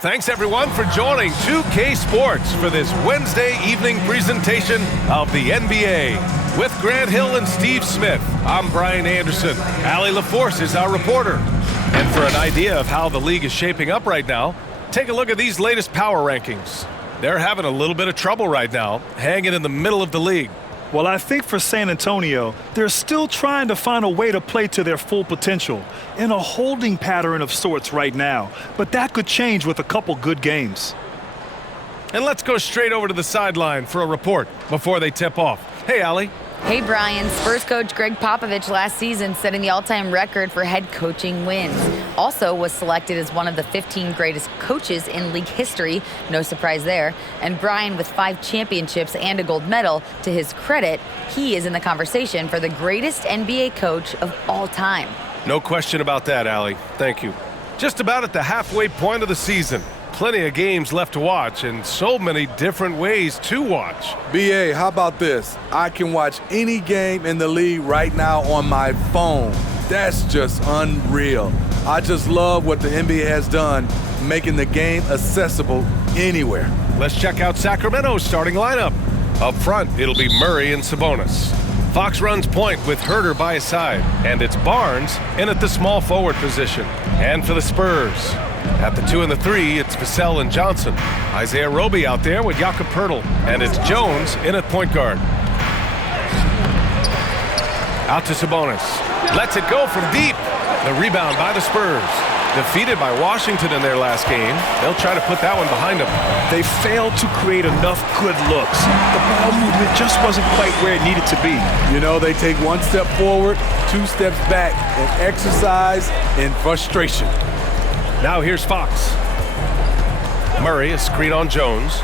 Thanks, everyone, for joining 2K Sports for this Wednesday evening presentation of the NBA. With Grant Hill and Steve Smith, I'm Brian Anderson. Allie LaForce is our reporter. And for an idea of how the league is shaping up right now, take a look at these latest power rankings. They're having a little bit of trouble right now, hanging in the middle of the league. Well, I think for San Antonio, they're still trying to find a way to play to their full potential in a holding pattern of sorts right now. But that could change with a couple good games. And let's go straight over to the sideline for a report before they tip off. Hey, Allie. Hey, Brian. Spurs coach Greg Popovich last season setting the all-time record for head coaching wins. Also was selected as one of the 15 greatest coaches in league history. No surprise there. And Brian, with 5 championships and a gold medal, to his credit, he is in the conversation for the greatest NBA coach of all time. No question about that, Allie. Thank you. Just about at the halfway point of the season. Plenty of games left to watch and so many different ways to watch. BA, how about this? I can watch any game in the league right now on my phone. That's just unreal. I just love what the NBA has done, making the game accessible anywhere. Let's check out Sacramento's starting lineup. Up front, it'll be Murray and Sabonis. Fox runs point with Herter by his side, and it's Barnes in at the small forward position. And for the Spurs, at the 2 and the 3, it's Vassell and Johnson. Isaiah Roby out there with Jakob Poeltl, and it's Jones in at point guard. Out to Sabonis. Lets it go from deep. The rebound by the Spurs. Defeated by Washington in their last game. They'll try to put that one behind them. They failed to create enough good looks. The ball movement just wasn't quite where it needed to be. You know, they take 1 step forward, 2 steps back, and exercise in frustration. Now here's Fox. Murray, a screen on Jones.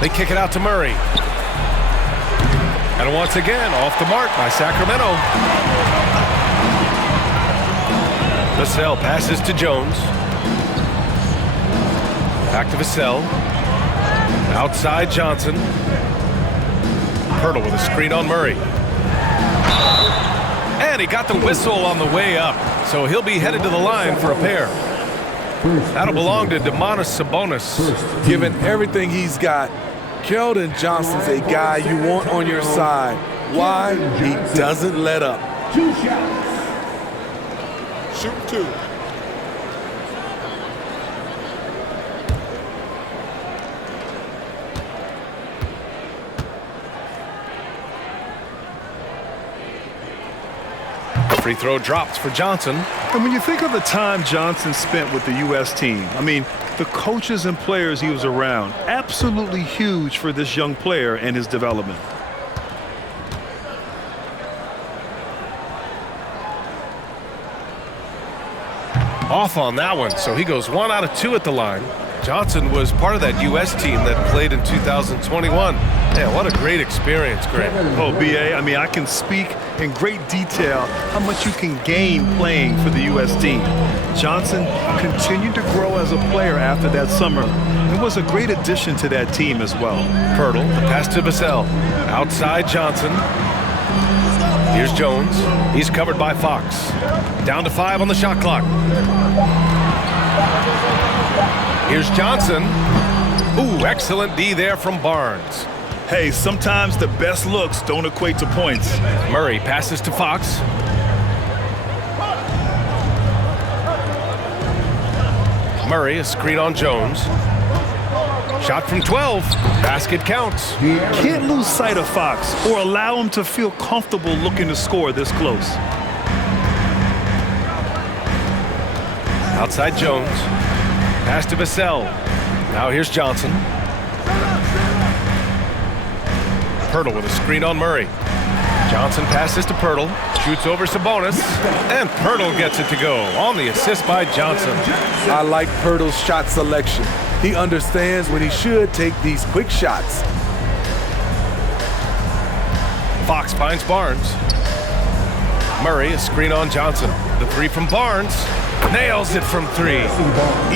They kick it out to Murray. And once again, off the mark by Sacramento. Vassell passes to Jones. Back to Vassell. Outside Johnson. Poeltl with a screen on Murray. And he got the whistle on the way up, so he'll be headed to the line for a pair. That'll belong to Domantas Sabonis. Given everything he's got, Keldon Johnson's a guy you want on your side. Why? He doesn't let up. 2 shots. Shoot 2. Free throw dropped for Johnson. And when you think of the time Johnson spent with the U.S. team, I mean, the coaches and players he was around, absolutely huge for this young player and his development. Off on that one, so he goes 1 out of 2 at the line. Johnson was part of that U.S. team that played in 2021. Man, what a great experience, Grant. Oh, B.A., I mean, I can speak in great detail how much you can gain playing for the U.S. team. Johnson continued to grow as a player after that summer and was a great addition to that team as well. Poeltl, the pass to Vassell. Outside Johnson. Here's Jones. He's covered by Fox. Down to 5 on the shot clock. Here's Johnson. Ooh, excellent D there from Barnes. Hey, sometimes the best looks don't equate to points. Murray passes to Fox. Murray, a screen on Jones. Shot from 12. Basket counts. Can't lose sight of Fox or allow him to feel comfortable looking to score this close. Outside Jones. Pass to Vassell. Now here's Johnson. Poeltl with a screen on Murray. Johnson passes to Poeltl. Shoots over Sabonis. And Poeltl gets it to go on the assist by Johnson. I like Poeltl's shot selection. He understands when he should take these quick shots. Fox finds Barnes. Murray, a screen on Johnson. The 3 from Barnes. Nails it from 3.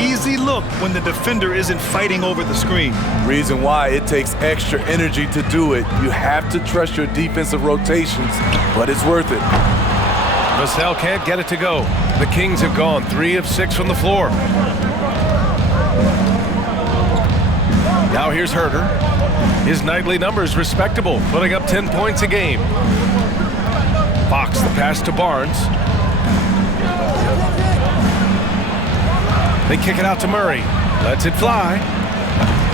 Easy look when the defender isn't fighting over the screen. Reason why it takes extra energy to do it. You have to trust your defensive rotations, but it's worth it. Vassell can't get it to go. The Kings have gone 3 of 6 from the floor. Now here's Herder. His nightly numbers respectable, putting up 10 points a game. Fox, the pass to Barnes. They kick it out to Murray. Lets it fly.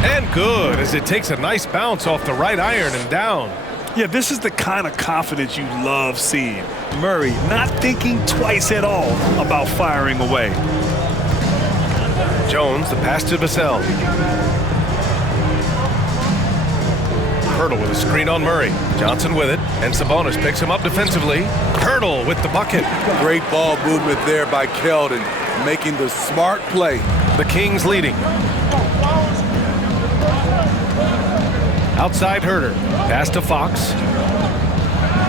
And good, as it takes a nice bounce off the right iron and down. Yeah, this is the kind of confidence you love seeing. Murray not thinking twice at all about firing away. Jones, the pass to Vassell. Hurdle with a screen on Murray. Johnson with it, and Sabonis picks him up defensively. Hurdle with the bucket. Great ball movement there by Keldon, making the smart play. The Kings leading. Outside Herder. Pass to Fox.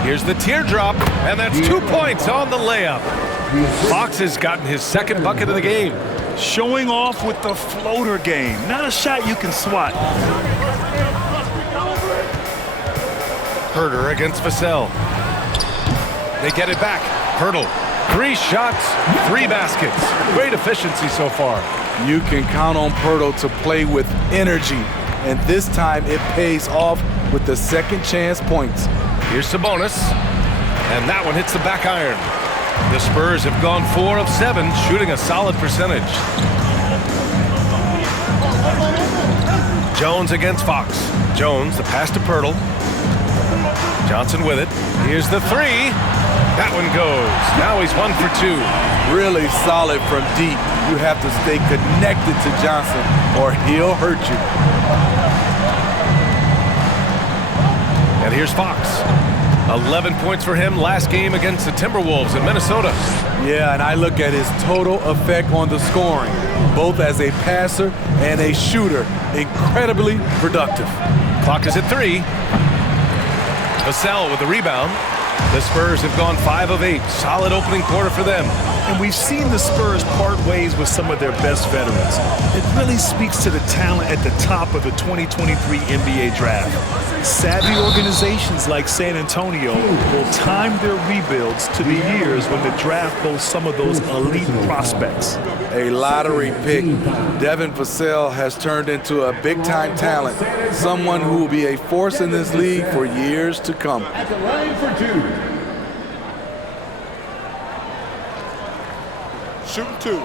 Here's the teardrop, and that's 2 points on the layup. Fox has gotten his second bucket of the game. Showing off with the floater game. Not a shot you can swat. Herder against Vassell. They get it back. Hurdle. 3 shots, 3 baskets. Great efficiency so far. You can count on Pirtle to play with energy, and this time it pays off with the second chance points. Here's Sabonis, and that one hits the back iron. The Spurs have gone 4 of 7, shooting a solid percentage. Jones against Fox. Jones, the pass to Pirtle. Johnson with it. Here's the 3. That one goes. Now he's 1 for 2. Really solid from deep. You have to stay connected to Johnson or he'll hurt you. And here's Fox. 11 points for him last game against the Timberwolves in Minnesota. Yeah, and I look at his total effect on the scoring, both as a passer and a shooter. Incredibly productive. Clock is at 3. Vassell with the rebound. The Spurs have gone 5 of 8. Solid opening quarter for them. And we've seen the Spurs part ways with some of their best veterans. It really speaks to the talent at the top of the 2023 NBA draft. Savvy organizations like San Antonio will time their rebuilds to the years when the draft boasts some of those elite prospects. A lottery pick. Devin Vassell has turned into a big-time talent, someone who will be a force in this league for years to come. At the line for 2. Shooting 2.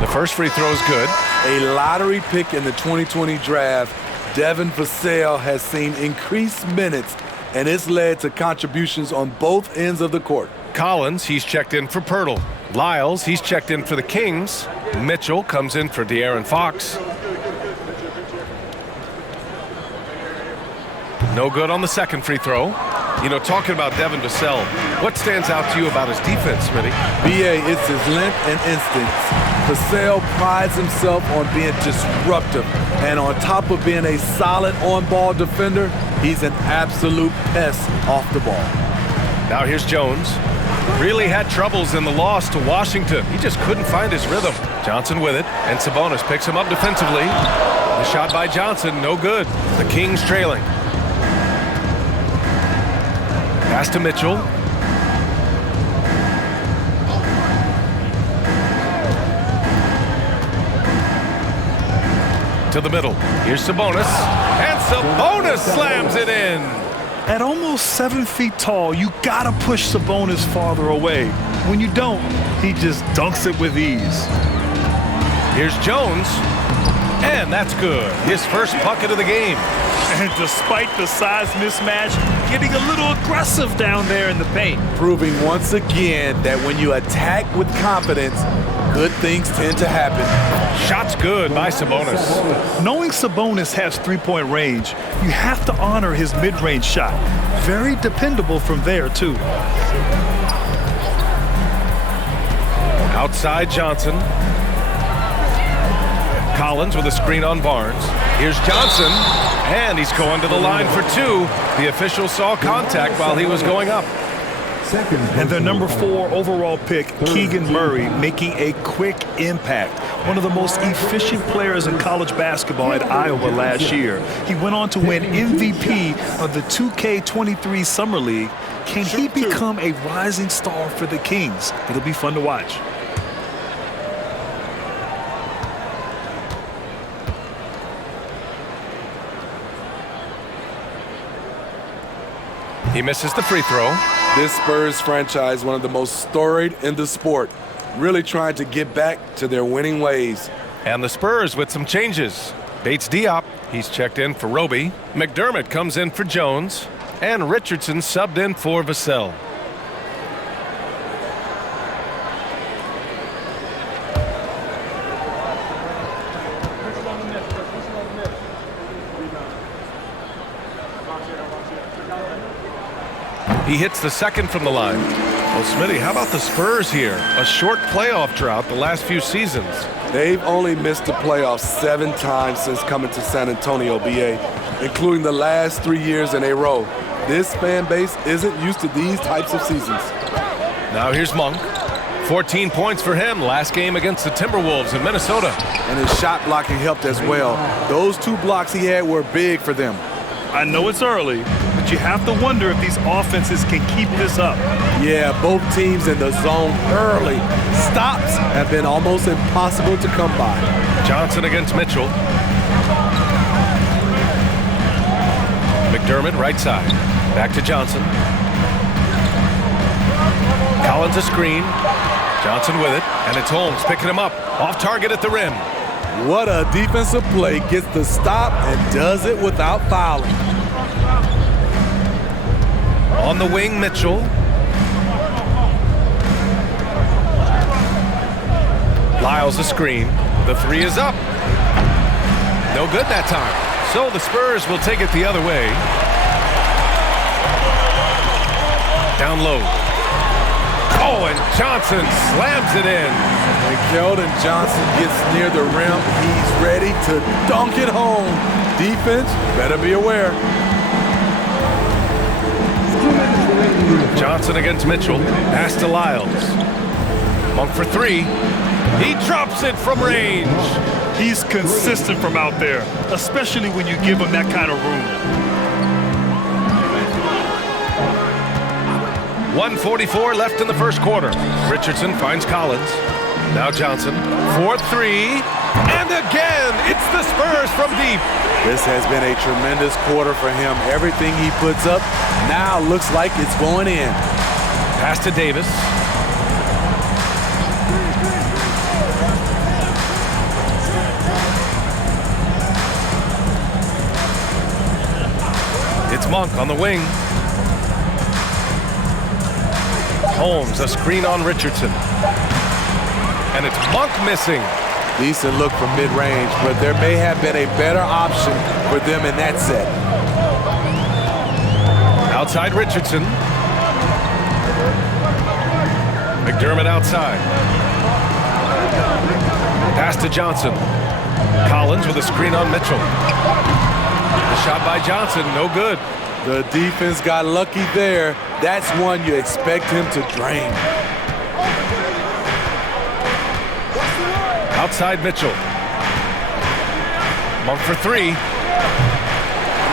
The first free throw is good. A lottery pick in the 2020 draft, Devin Vassell has seen increased minutes, and it's led to contributions on both ends of the court. Collins, he's checked in for Pirtle. Lyles, he's checked in for the Kings. Mitchell comes in for De'Aaron Fox. No good on the second free throw. You know, talking about Devin Vassell, what stands out to you about his defense, Smitty? BA, it's his length and instincts. Vassell prides himself on being disruptive, and on top of being a solid on-ball defender, he's an absolute pest off the ball. Now here's Jones. Really had troubles in the loss to Washington. He just couldn't find his rhythm. Johnson with it, and Sabonis picks him up defensively. The shot by Johnson, no good. The Kings trailing. Pass to Mitchell. To the middle. Here's Sabonis. And Sabonis slams it in. At almost 7 feet tall, you gotta push Sabonis farther away. When you don't, he just dunks it with ease. Here's Jones. And that's good. His first bucket of the game. And despite the size mismatch, getting a little aggressive down there in the paint. Proving once again that when you attack with confidence, good things tend to happen. Shot's good by Sabonis. Knowing Sabonis has three-point range, you have to honor his mid-range shot. Very dependable from there, too. Outside Johnson. Collins with a screen on Barnes. Here's Johnson, and he's going to the line for 2. The official saw contact while he was going up. And their number 4 overall pick, Keegan Murray, making a quick impact. One of the most efficient players in college basketball at Iowa last year. He went on to win MVP of the 2K23 Summer League. Can he become a rising star for the Kings? It'll be fun to watch. He misses the free throw. This Spurs franchise, one of the most storied in the sport, really trying to get back to their winning ways. And the Spurs with some changes. Bates Diop, he's checked in for Roby. McDermott comes in for Jones. And Richardson subbed in for Vassell. He hits the second from the line. Well, Smitty, how about the Spurs here? A short playoff drought the last few seasons. They've only missed the playoffs 7 times since coming to San Antonio, BA, including the last 3 years in a row. This fan base isn't used to these types of seasons. Now here's Monk. 14 points for him last game against the Timberwolves in Minnesota. And his shot blocking helped as well. Those 2 blocks he had were big for them. I know it's early, but you have to wonder if these offenses can keep this up. Yeah, both teams in the zone early. Stops have been almost impossible to come by. Johnson against Mitchell. McDermott right side. Back to Johnson. Collins a screen. Johnson with it, and it's Holmes picking him up. Off target at the rim. What a defensive play. Gets the stop and does it without fouling. On the wing, Mitchell. Lyles a screen. The 3 is up. No good that time. So the Spurs will take it the other way. Down low. Oh, and Johnson slams it in. And Keldon Johnson gets near the rim. He's ready to dunk it home. Defense, better be aware. Johnson against Mitchell. Pass to Lyles. Monk for 3. He drops it from range. He's consistent from out there, especially when you give him that kind of room. 1:44 left in the first quarter. Richardson finds Collins. Now Johnson. 4-3. And again, it's the Spurs from deep. This has been a tremendous quarter for him. Everything he puts up now looks like it's going in. Pass to Davis. It's Monk on the wing. Holmes, a screen on Richardson. And it's Monk missing. Decent look from mid-range, but there may have been a better option for them in that set. Outside Richardson. McDermott outside. Pass to Johnson. Collins with a screen on Mitchell. The shot by Johnson, no good. The defense got lucky there. That's one you expect him to drain. Outside Mitchell. Monk for 3.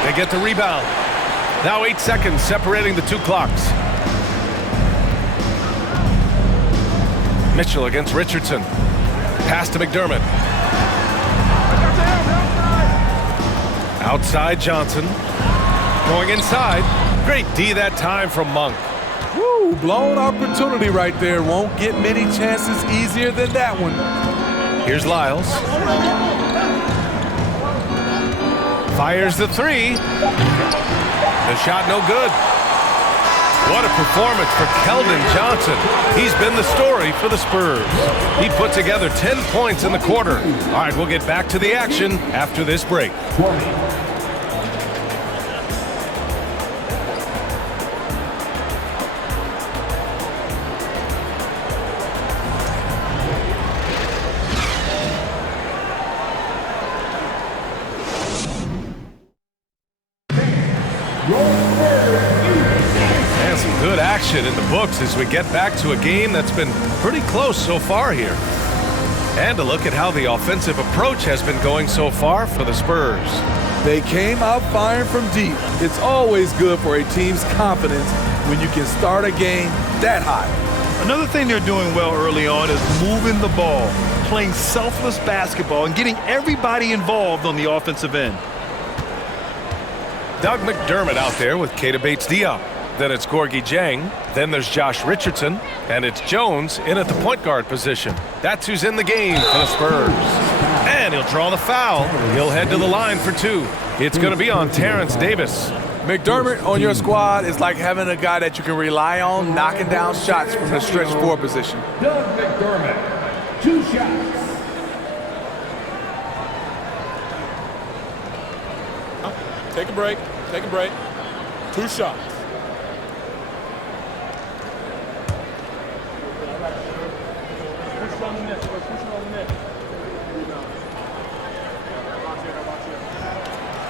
They get the rebound. Now 8 seconds separating the 2 clocks. Mitchell against Richardson. Pass to McDermott. Outside Johnson. Going inside. Great D that time from Monk. Woo, blown opportunity right there. Won't get many chances easier than that one. Here's Lyles. Fires the 3. The shot no good. What a performance for Keldon Johnson. He's been the story for the Spurs. He put together 10 points in the quarter. All right, we'll get back to the action after this break. action in the books as we get back to a game that's been pretty close so far here. And a look at how the offensive approach has been going so far for the Spurs. They came out firing from deep. It's always good for a team's confidence when you can start a game that high. Another thing they're doing well early on is moving the ball, playing selfless basketball, and getting everybody involved on the offensive end. Doug McDermott out there with Keita Bates-Diop. Then it's Gorgui Dieng. Then there's Josh Richardson. And it's Jones in at the point guard position. That's who's in the game for the Spurs. And he'll draw the foul. He'll head to the line for two. It's going to be on Terrence Davis. McDermott on your squad is like having a guy that you can rely on knocking down shots from the stretch four position. Doug McDermott, 2 shots. Take a break. Take a break. 2 shots.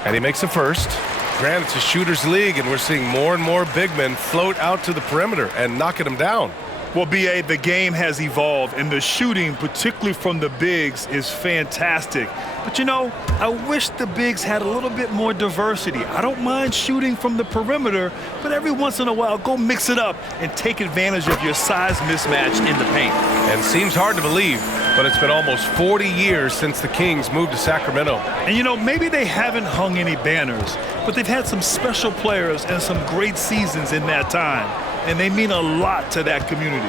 And he makes a first. Granted, it's a shooter's league, and we're seeing more and more big men float out to the perimeter and knocking them down. Well, B.A., the game has evolved, and the shooting, particularly from the bigs, is fantastic. But, you know, I wish the bigs had a little bit more diversity. I don't mind shooting from the perimeter, but every once in a while, go mix it up and take advantage of your size mismatch in the paint. And seems hard to believe, but it's been almost 40 years since the Kings moved to Sacramento. And, you know, maybe they haven't hung any banners, but they've had some special players and some great seasons in that time. And they mean a lot to that community.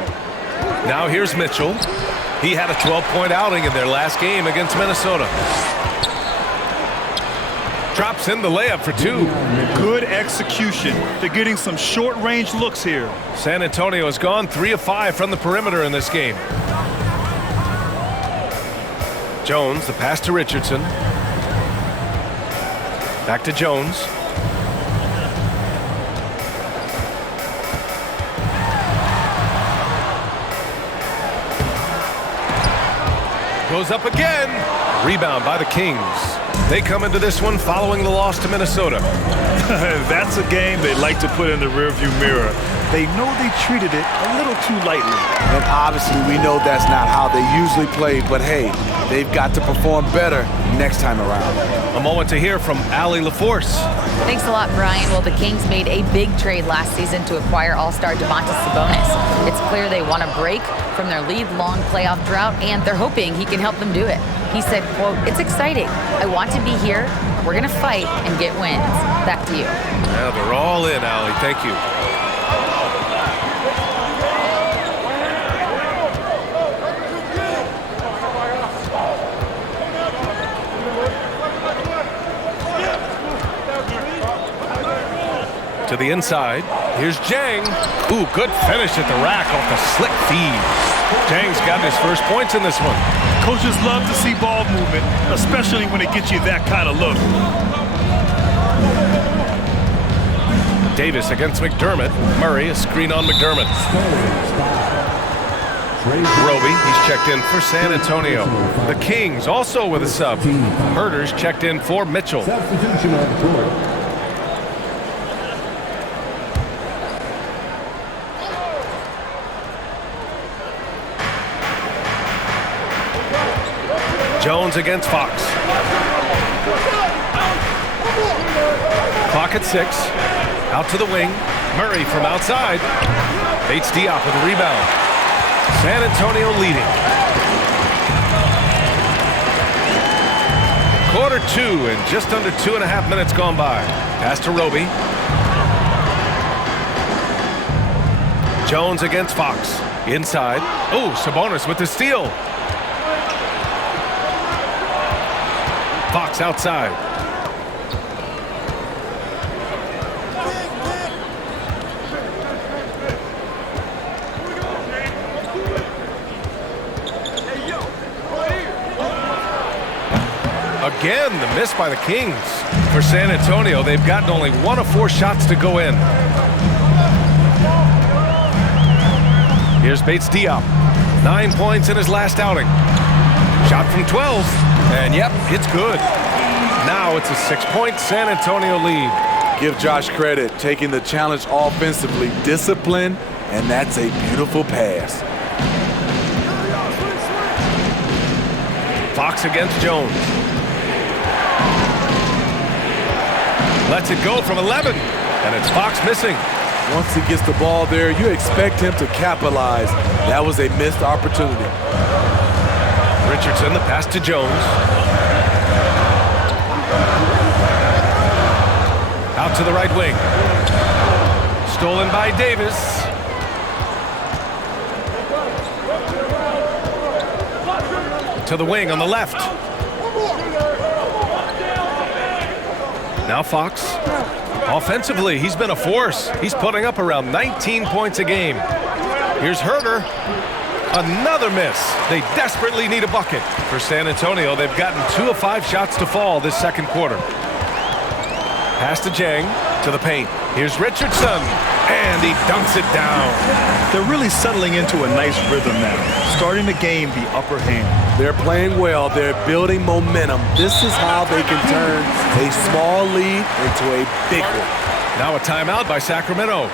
Now here's Mitchell. He had a 12-point outing in their last game against Minnesota. Drops in the layup for 2. Good execution. They're getting some short-range looks here. San Antonio has gone 3 of 5 from the perimeter in this game. Jones, the pass to Richardson. Back to Jones. Goes up again. Rebound by the Kings. They come into this one following the loss to Minnesota. That's a game they like to put in the rearview mirror. They know they treated it a little too lightly. And obviously we know that's not how they usually play, but hey, they've got to perform better next time around. A moment to hear from Allie LaForce. Thanks a lot, Brian. Well, the Kings made a big trade last season to acquire All-Star Domantas Sabonis. It's clear they want to break from their lead-long playoff drought, and they're hoping he can help them do it. He said, quote, "It's exciting. I want to be here. We're going to fight and get wins." Back to you. Now they're all in, Allie. Thank you. To the inside. Here's Dieng. Ooh, good finish at the rack off the slick feed. Dieng's got his first points in this one. Coaches love to see ball movement, especially when it gets you that kind of look. Davis against McDermott. Murray, a screen on McDermott. Roby, he's checked in for San Antonio. The Kings also with a sub. Herder's checked in for Mitchell. Substitution on the court. Jones against Fox. Clock at 6. Out to the wing. Murray from outside. Bates-Diop with a rebound. San Antonio leading. Quarter 2 and just under 2.5 minutes gone by. Pass to Roby. Jones against Fox. Inside. Oh, Sabonis with the steal. Fox outside. Again, the miss by the Kings. For San Antonio, they've gotten only 1 of 4 shots to go in. Here's Bates-Diop. 9 points in his last outing. Shot from 12. And yep, it's good. Now it's a 6-point San Antonio lead. Give Josh credit, taking the challenge offensively, discipline, and that's a beautiful pass. Fox against Jones. Lets it go from 11, and it's Fox missing. Once he gets the ball there, you expect him to capitalize. That was a missed opportunity. Richardson, the pass to Jones. Out to the right wing. Stolen by Davis. To the wing on the left. Now Fox. Offensively, he's been a force. He's putting up around 19 points a game. Here's Herder. Another miss. They desperately need a bucket. For San Antonio, they've gotten 2 of 5 shots to fall this second quarter. Pass to Jang, to the paint. Here's Richardson, and he dunks it down. They're really settling into a nice rhythm now, starting to gain the upper hand. They're playing well. They're building momentum. This is how they can turn a small lead into a big one. Now a timeout by Sacramento.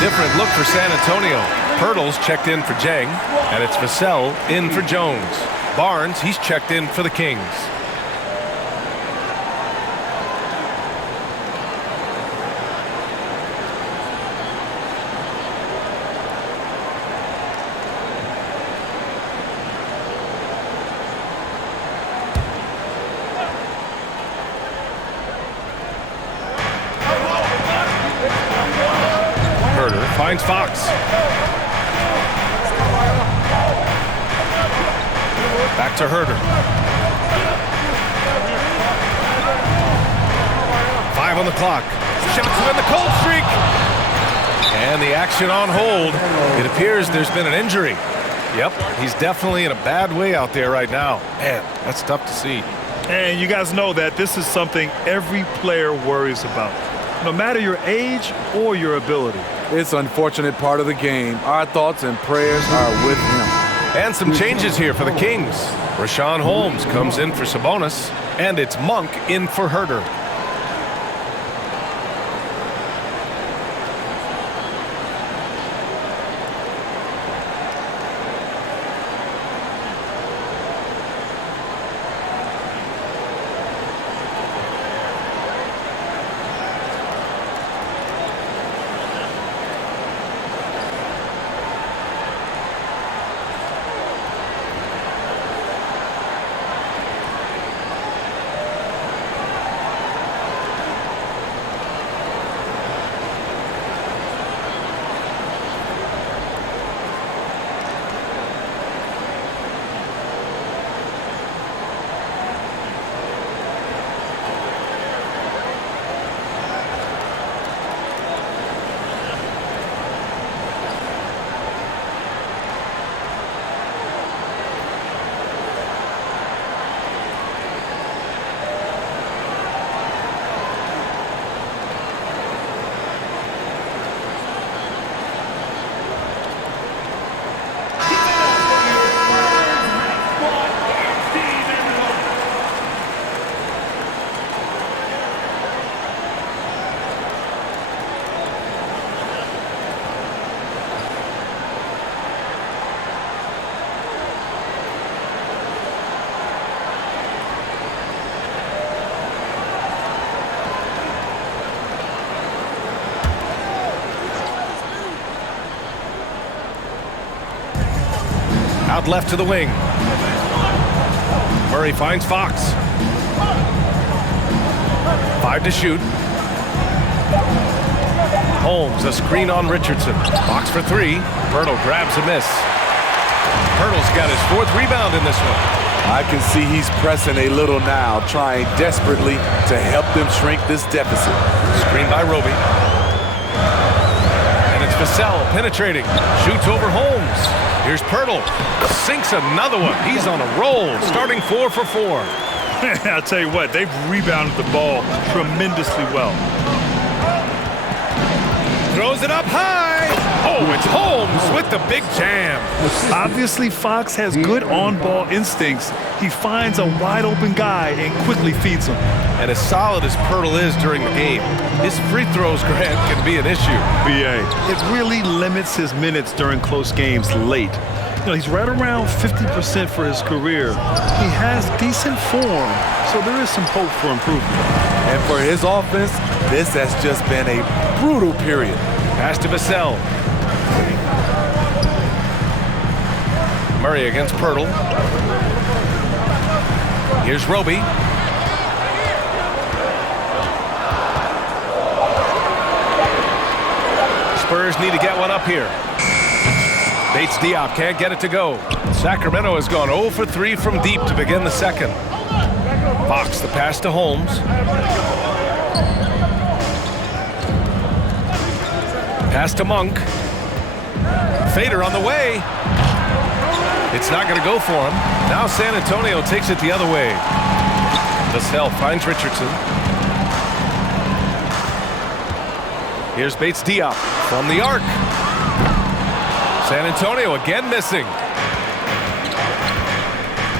Different look for San Antonio. Hurdles checked in for Jang, and it's Vassell in for Jones. Barnes, he's checked in for the Kings. Finds Fox. Back to Herder. 5 on the clock. Shots to end the cold streak. And the action on hold. It appears there's been an injury. Yep, he's definitely in a bad way out there right now. Man, that's tough to see. And you guys know that this is something every player worries about, no matter your age or your ability. It's an unfortunate part of the game. Our thoughts and prayers are with him. And some changes here for the Kings. Rashawn Holmes comes in for Sabonis, and it's Monk in for Herder. Out left to the wing. Murray finds Fox. 5 to shoot. Holmes, a screen on Richardson. Fox for 3. Pirtle grabs a miss. Pirtle's got his 4th rebound in this one. I can see he's pressing a little now, trying desperately to help them shrink this deficit. Screen by Roby. And it's Vassell penetrating. Shoots over Holmes. Here's Pirtle. Sinks another one. He's on a roll, starting 4 for 4. I'll tell you what, they've rebounded the ball tremendously well. Throws it up high. Oh, it's Holmes with the big jam. Obviously, Fox has good on-ball instincts. He finds a wide-open guy and quickly feeds him. And as solid as Pirtle is during the game, his free throws, Grant, can be an issue. BA, it really limits his minutes during close games late. You know, he's right around 50% for his career. He has decent form, so there is some hope for improvement. And for his offense, this has just been a brutal period. Pass to Vassell. Murray against Pirtle. Here's Roby. Spurs need to get one up here. Bates Diop can't get it to go. Sacramento has gone 0 for 3 from deep to begin the second. Fox the pass to Holmes. Pass to Monk. Fader on the way. It's not going to go for him. Now San Antonio takes it the other way. Vassell finds Richardson. Here's Bates Diop from the arc. San Antonio again missing.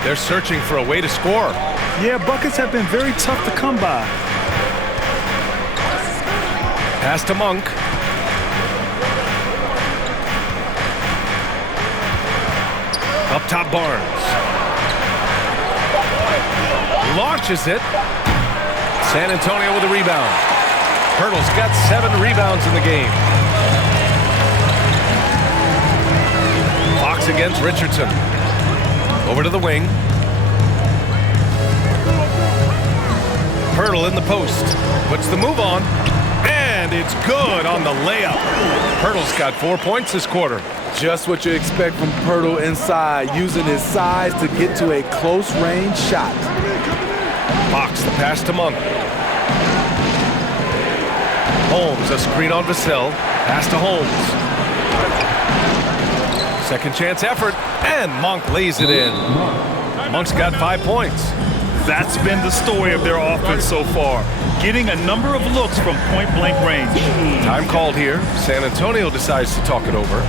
They're searching for a way to score. Yeah, buckets have been very tough to come by. Pass to Monk. Up top, Barnes. Launches it. San Antonio with a rebound. Pirtle's got 7 rebounds in the game. Fox against Richardson. Over to the wing. Pirtle in the post. Puts the move on. And it's good on the layup. Pirtle's got 4 points this quarter. Just what you expect from Pirtle inside, using his size to get to a close-range shot. Fox the pass to Monk. Holmes, a screen on Vassell. Pass to Holmes. Second chance effort, and Monk lays it in. Monk's got 5 points. That's been the story of their offense so far, getting a number of looks from point-blank range. Time called here. San Antonio decides to talk it over.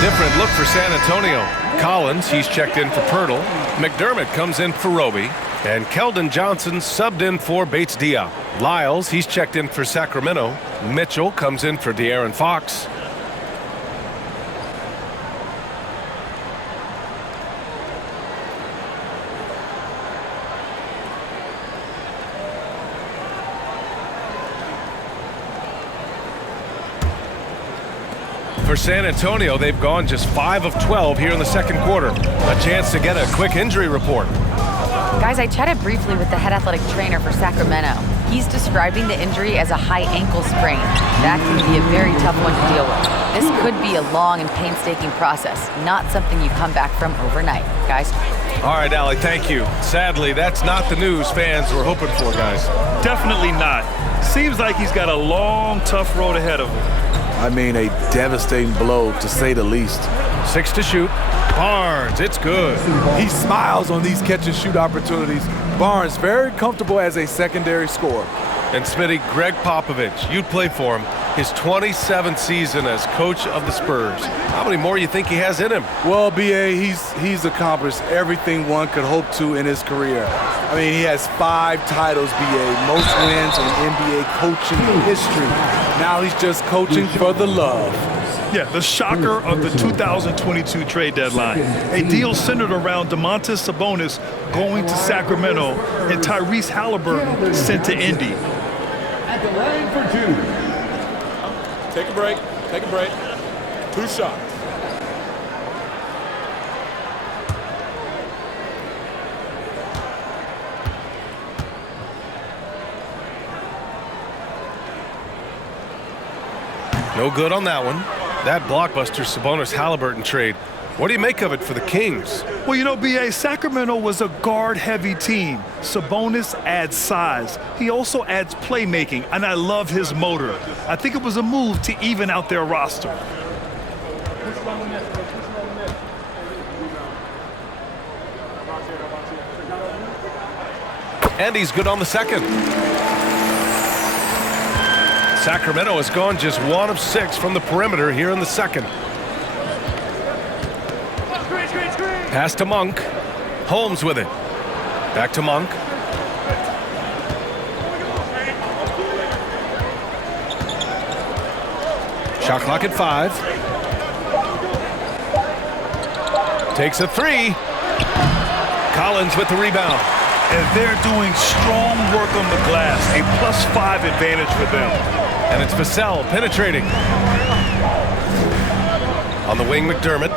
Different look for San Antonio. Collins, he's checked in for Pirtle. McDermott comes in for Roby. And Keldon Johnson subbed in for Bates Diop. Lyles, he's checked in for Sacramento. Mitchell comes in for De'Aaron Fox. For San Antonio, they've gone just 5 of 12 here in the second quarter. A chance to get a quick injury report. Guys, I chatted briefly with the head athletic trainer for Sacramento. He's describing the injury as a high ankle sprain. That can be a very tough one to deal with. This could be a long and painstaking process, not something you come back from overnight, guys. All right, Allie, thank you. Sadly, that's not the news fans were hoping for, guys. Definitely not. Seems like he's got a long, tough road ahead of him. I mean, a devastating blow, to say the least. 6 to shoot. Barnes, it's good. He smiles on these catch-and-shoot opportunities. Barnes very comfortable as a secondary scorer. And Smitty, Greg Popovich, you'd play for him. His 27th season as coach of the Spurs. How many more you think he has in him? Well, B.A., he's accomplished everything one could hope to in his career. I mean, he has 5 titles, B.A., most wins in NBA coaching history. Now he's just coaching for the love. Yeah, the shocker of the 2022 trade deadline. A deal centered around Domantas Sabonis going to Sacramento and Tyrese Halliburton sent to Indy. At the line for 2. Take a break. Take a break. 2 shots. No good on that one. That blockbuster Sabonis-Halliburton trade. What do you make of it for the Kings? Well, you know, B.A., Sacramento was a guard-heavy team. Sabonis adds size. He also adds playmaking, and I love his motor. I think it was a move to even out their roster. And he's good on the second. Sacramento has gone just 1 of 6 from the perimeter here in the second. Pass to Monk. Holmes with it. Back to Monk. Shot clock at 5. Takes a 3. Collins with the rebound. And they're doing strong work on the glass. A +5 advantage for them. And it's Vassell penetrating. On the wing, McDermott.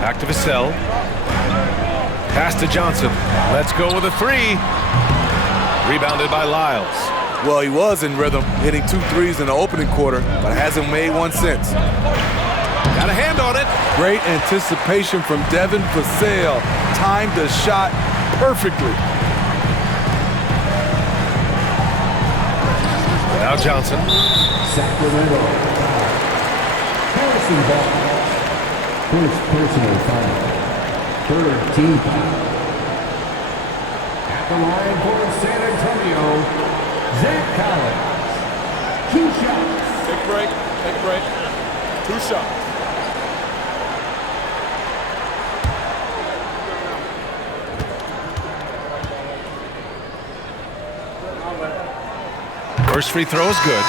Back to Vassell. Pass to Johnson. Let's go with a 3. Rebounded by Lyles. Well, he was in rhythm, hitting 2 threes in the opening quarter, but hasn't made one since. Got a hand on it. Great anticipation from Devin Vassell. Timed the shot perfectly. Now Johnson. Sacramento. Harrison ball. First personal foul. 3rd team foul. At the line for San Antonio, Zach Collins. 2 shots. Take a break. Take a break. 2 shots. First free throw is good.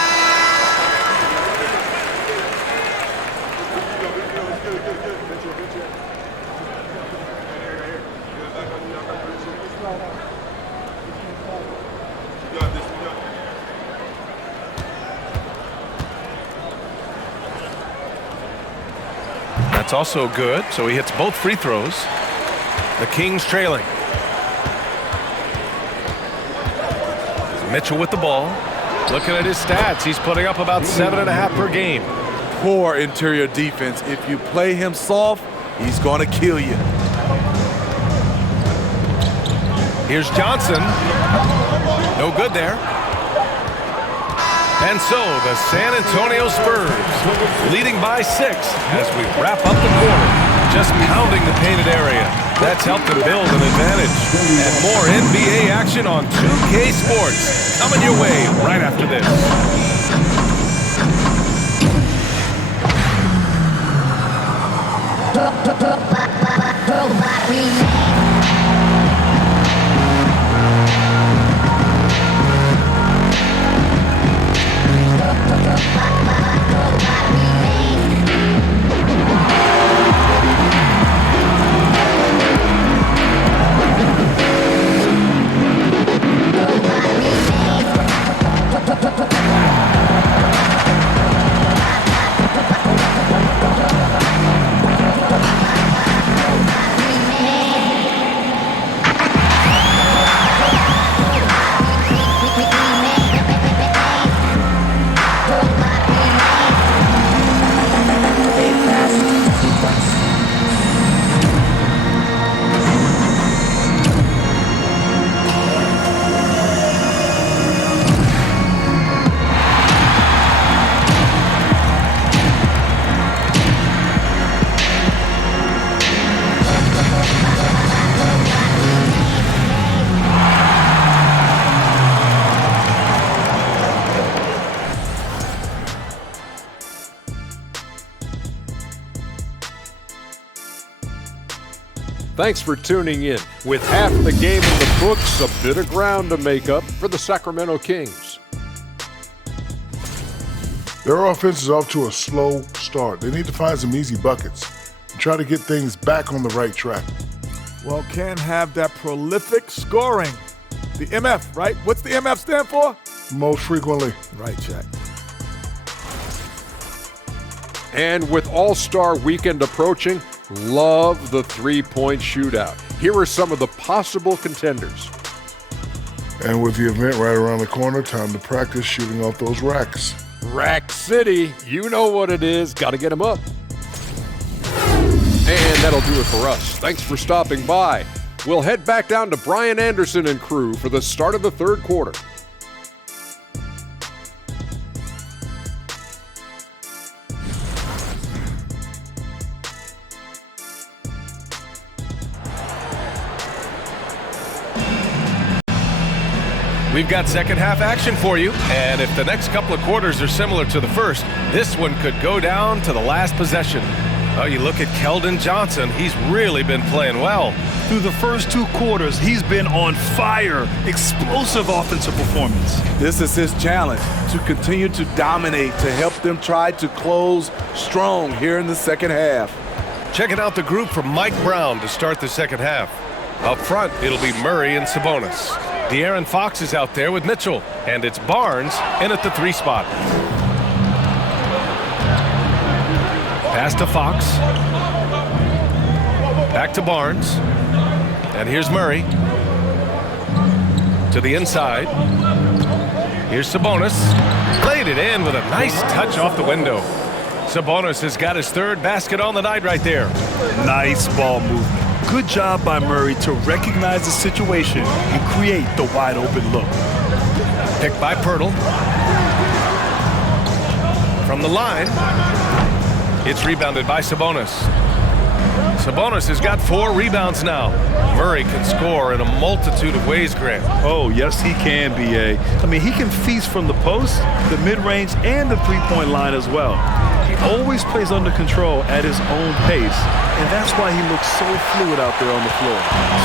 That's also good, so he hits both free throws. The Kings trailing. Mitchell with the ball. Looking at his stats, he's putting up about 7.5 per game. Poor interior defense. If you play him soft, he's going to kill you. Here's Johnson. No good there. And so the San Antonio Spurs leading by 6 as we wrap up the quarter. Just pounding the painted area. That's helped them build an advantage. And more NBA action on 2K Sports coming your way right after this. Thanks for tuning in. With half the game in the books, a bit of ground to make up for the Sacramento Kings. Their offense is off to a slow start. They need to find some easy buckets and try to get things back on the right track. Well, can't have that prolific scoring. The MF, right? What's the MF stand for? Most frequently. Right, Jack. And with All-Star Weekend approaching, love the three-point shootout. Here are some of the possible contenders. And with the event right around the corner, time to practice shooting off those racks. Rack City, you know what it is. Got to get them up. And that'll do it for us. Thanks for stopping by. We'll head back down to Brian Anderson and crew for the start of the third quarter. We've got second half action for you, and if the next couple of quarters are similar to the first, this one could go down to the last possession. Oh, you look at Keldon Johnson. He's really been playing well. Through the first two quarters, he's been on fire. Explosive offensive performance. This is his challenge, to continue to dominate, to help them try to close strong here in the second half. Checking out the group from Mike Brown to start the second half. Up front, it'll be Murray and Sabonis. De'Aaron Fox is out there with Mitchell, and it's Barnes in at the 3 spot. Pass to Fox. Back to Barnes. And here's Murray. To the inside. Here's Sabonis. Laid it in with a nice touch off the window. Sabonis has got his third basket on the night right there. Nice ball movement. Good job by Murray to recognize the situation and create the wide open look. Picked by Pirtle. From the line, it's rebounded by Sabonis. Sabonis has got 4 rebounds now. Murray can score in a multitude of ways, Grant. Oh, yes, he can, B.A. I mean, he can feast from the post, the mid-range, and the three-point line as well. He always plays under control at his own pace, and that's why he looks so fluid out there on the floor.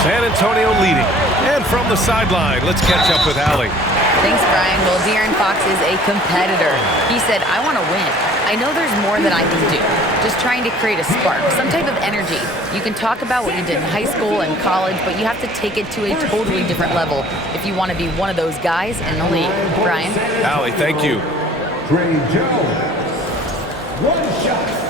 San Antonio leading. And from the sideline, let's catch up with Allie. Thanks, Brian. Well, De'Aaron Fox is a competitor. He said, I want to win. I know there's more that I can do. Just trying to create a spark, some type of energy. You can talk about what you did in high school and college, but you have to take it to a totally different level if you want to be one of those guys in the league. Brian? Allie, thank you. Trey Jones. 1 shot.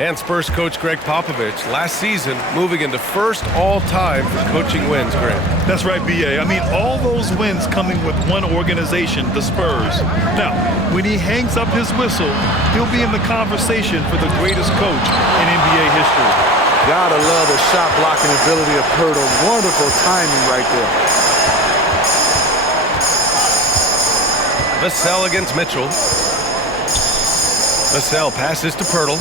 And Spurs coach Greg Popovich, last season, moving into first all-time for coaching wins, Grant. That's right, B.A. I mean, all those wins coming with one organization, the Spurs. Now, when he hangs up his whistle, he'll be in the conversation for the greatest coach in NBA history. Gotta love the shot blocking ability of Pirtle. Wonderful timing right there. Vassell against Mitchell. Vassell passes to Pirtle.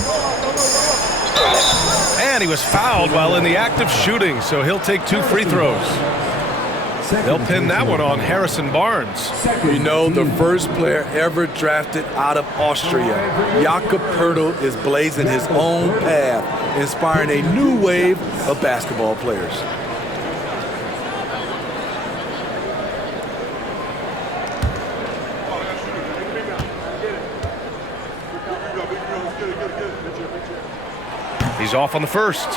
And he was fouled while in the act of shooting, so he'll take 2 free throws. They'll pin that one on Harrison Barnes. You know, the first player ever drafted out of Austria. Jakob Pirtle is blazing his own path, inspiring a new wave of basketball players. He's off on the first.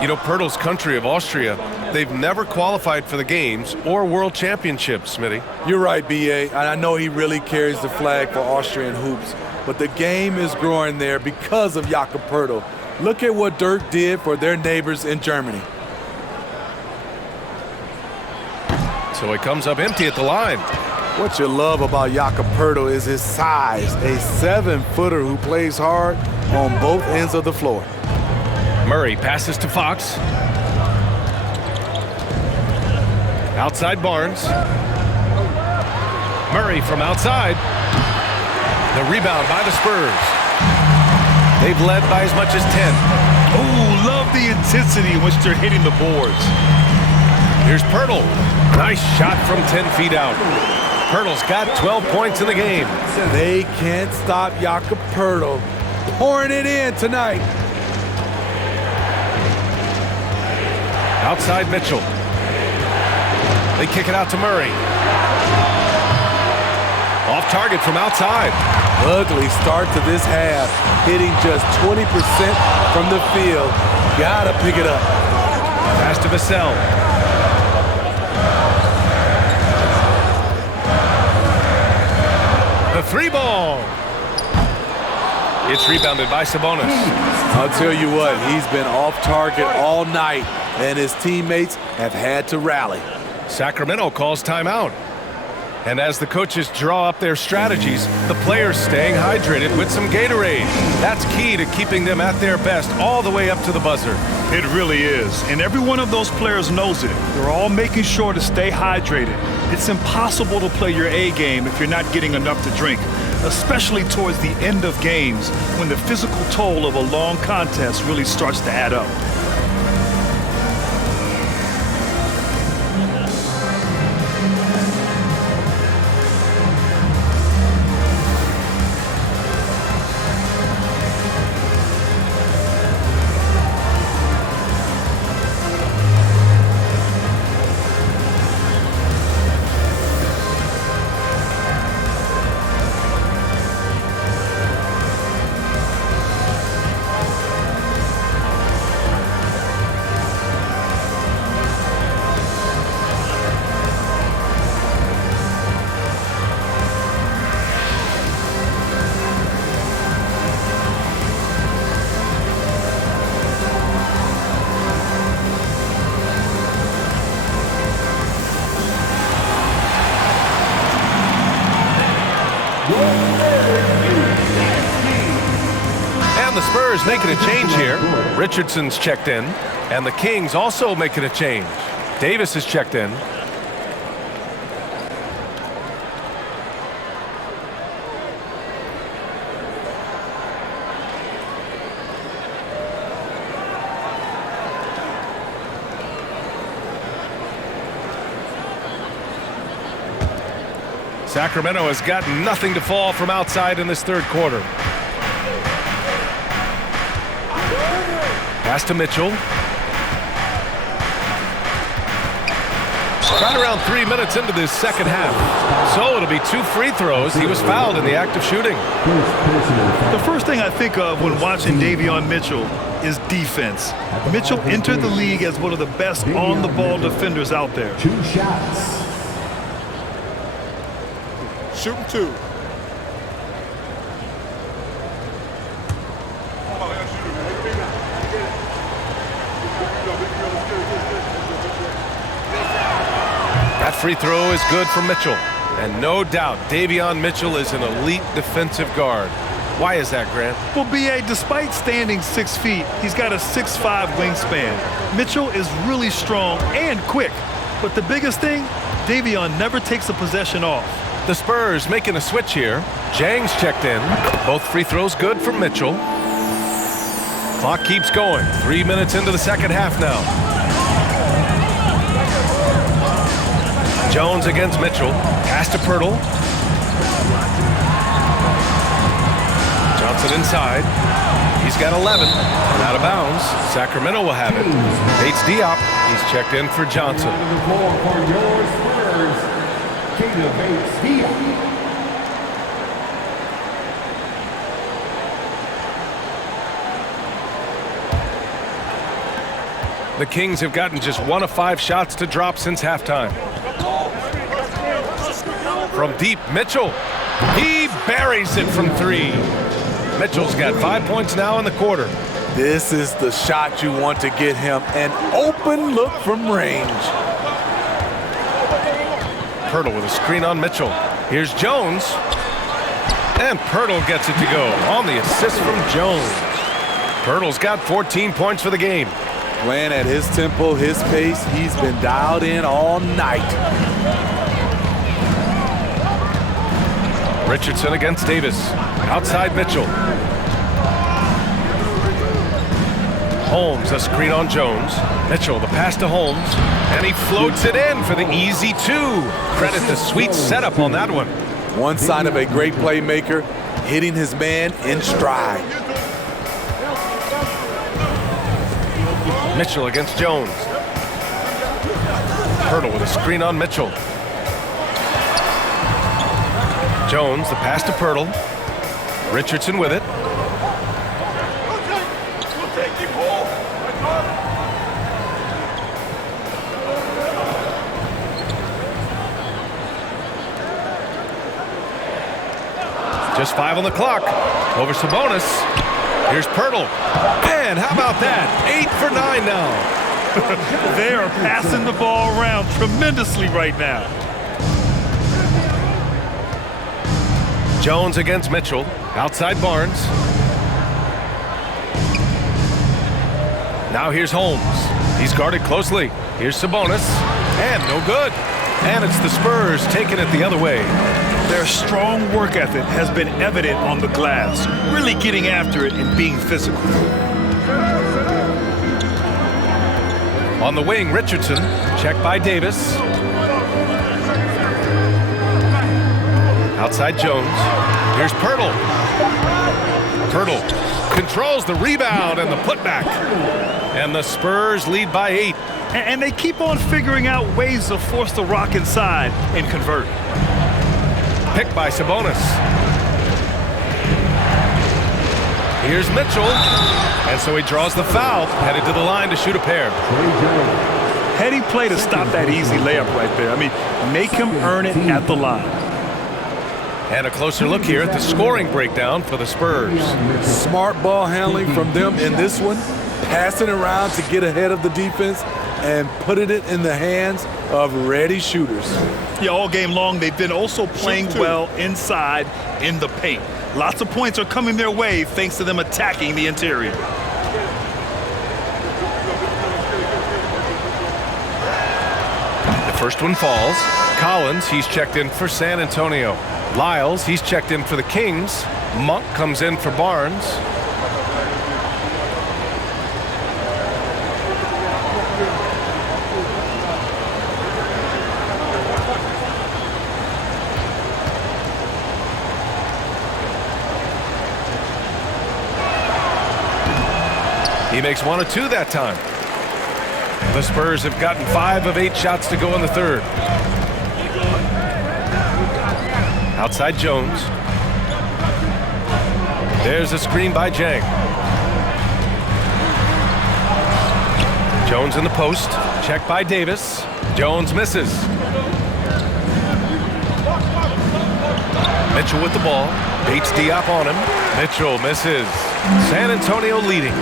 You know, Pirtle's country of Austria, they've never qualified for the games or world championships, Smitty. You're right, B.A., and I know he really carries the flag for Austrian hoops, but the game is growing there because of Jakob Pirtle. Look at what Dirk did for their neighbors in Germany. So he comes up empty at the line. What you love about Jakob Pirtle is his size, a 7-footer who plays hard on both ends of the floor. Murray passes to Fox. Outside Barnes. Murray from outside. The rebound by the Spurs. They've led by as much as 10. Ooh, love the intensity in which they're hitting the boards. Here's Pirtle. Nice shot from 10 feet out. Pirtle's got 12 points in the game. They can't stop Jakob Pirtle pouring it in tonight. Outside Mitchell. They kick it out to Murray. Off target from outside. Ugly start to this half. Hitting just 20% from the field. Gotta pick it up. Pass to Vassell. The three ball. It's rebounded by Sabonis. I'll tell you what, he's been off target all night, and his teammates have had to rally. Sacramento calls timeout. And as the coaches draw up their strategies, the players staying hydrated with some Gatorade. That's key to keeping them at their best all the way up to the buzzer. It really is. And every one of those players knows it. They're all making sure to stay hydrated. It's impossible to play your A game if you're not getting enough to drink, especially towards the end of games when the physical toll of a long contest really starts to add up. And the Spurs making a change here. Richardson's checked in. And the Kings also making a change. Davis is checked in. Sacramento has got nothing to fall from outside in this third quarter. Pass to Mitchell. Right around 3 minutes into this second half. So it'll be 2 free throws. He was fouled in the act of shooting. The first thing I think of when watching Davion Mitchell is defense. Mitchell entered the league as one of the best on-the-ball defenders out there. 2 shots. Shooting 2. That free throw is good for Mitchell. And no doubt, Davion Mitchell is an elite defensive guard. Why is that, Grant? Well, B.A., despite standing 6 feet, he's got a 6'5" wingspan. Mitchell is really strong and quick. But the biggest thing, Davion never takes a possession off. The Spurs making a switch here. Jang's checked in. Both free throws good for Mitchell. Clock keeps going. 3 minutes into the second half now. Jones against Mitchell. Pass to Pirtle. Johnson inside. He's got 11. Out of bounds. Sacramento will have it. Bates Diop. He's checked in for Johnson. The floor for your Spurs, Bates Diop. The Kings have gotten just 1 of 5 shots to drop since halftime. From deep, Mitchell. He buries it from 3. Mitchell's got 5 points now in the quarter. This is the shot you want to get him. An open look from range. Pirtle with a screen on Mitchell. Here's Jones. And Pirtle gets it to go on the assist from Jones. Pirtle's got 14 points for the game. Playing at his tempo, his pace, he's been dialed in all night. Richardson against Davis. Outside Mitchell. Holmes, a screen on Jones. Mitchell, the pass to Holmes. And he floats it in for the easy 2. Credit the sweet setup on that one. One sign of a great playmaker, hitting his man in stride. Mitchell against Jones. Hurdle with a screen on Mitchell. Jones, the pass to Pirtle. Richardson with it. Just 5 on the clock. Over Sabonis. Here's Pirtle. And how about that? 8 for 9 now. They are passing the ball around tremendously right now. Jones against Mitchell. Outside Barnes. Now here's Holmes. He's guarded closely. Here's Sabonis. And no good. And it's the Spurs taking it the other way. Their strong work ethic has been evident on the glass, really getting after it and being physical. On the wing, Richardson. Checked by Davis. Outside Jones. Here's Pirtle. Pirtle controls the rebound and the putback. And the Spurs lead by 8. And they keep on figuring out ways to force the rock inside and convert. Picked by Sabonis. Here's Mitchell. And so he draws the foul, headed to the line to shoot a pair. Heady play to stop that easy layup right there. I mean, make him earn it at the line. And a closer look here at the scoring breakdown for the Spurs. Smart ball handling from them in this one. Passing around to get ahead of the defense and putting it in the hands of ready shooters. Yeah, all game long, they've been also playing well inside in the paint. Lots of points are coming their way thanks to them attacking the interior. The first one falls. Collins, he's checked in for San Antonio. Lyles, he's checked in for the Kings. Monk comes in for Barnes. He makes 1 of 2 that time. The Spurs have gotten 5 of 8 shots to go in the third. Outside Jones. There's a screen by Jang. Jones in the post. Checked by Davis. Jones misses. Mitchell with the ball. Bates Diop on him. Mitchell misses. San Antonio leading.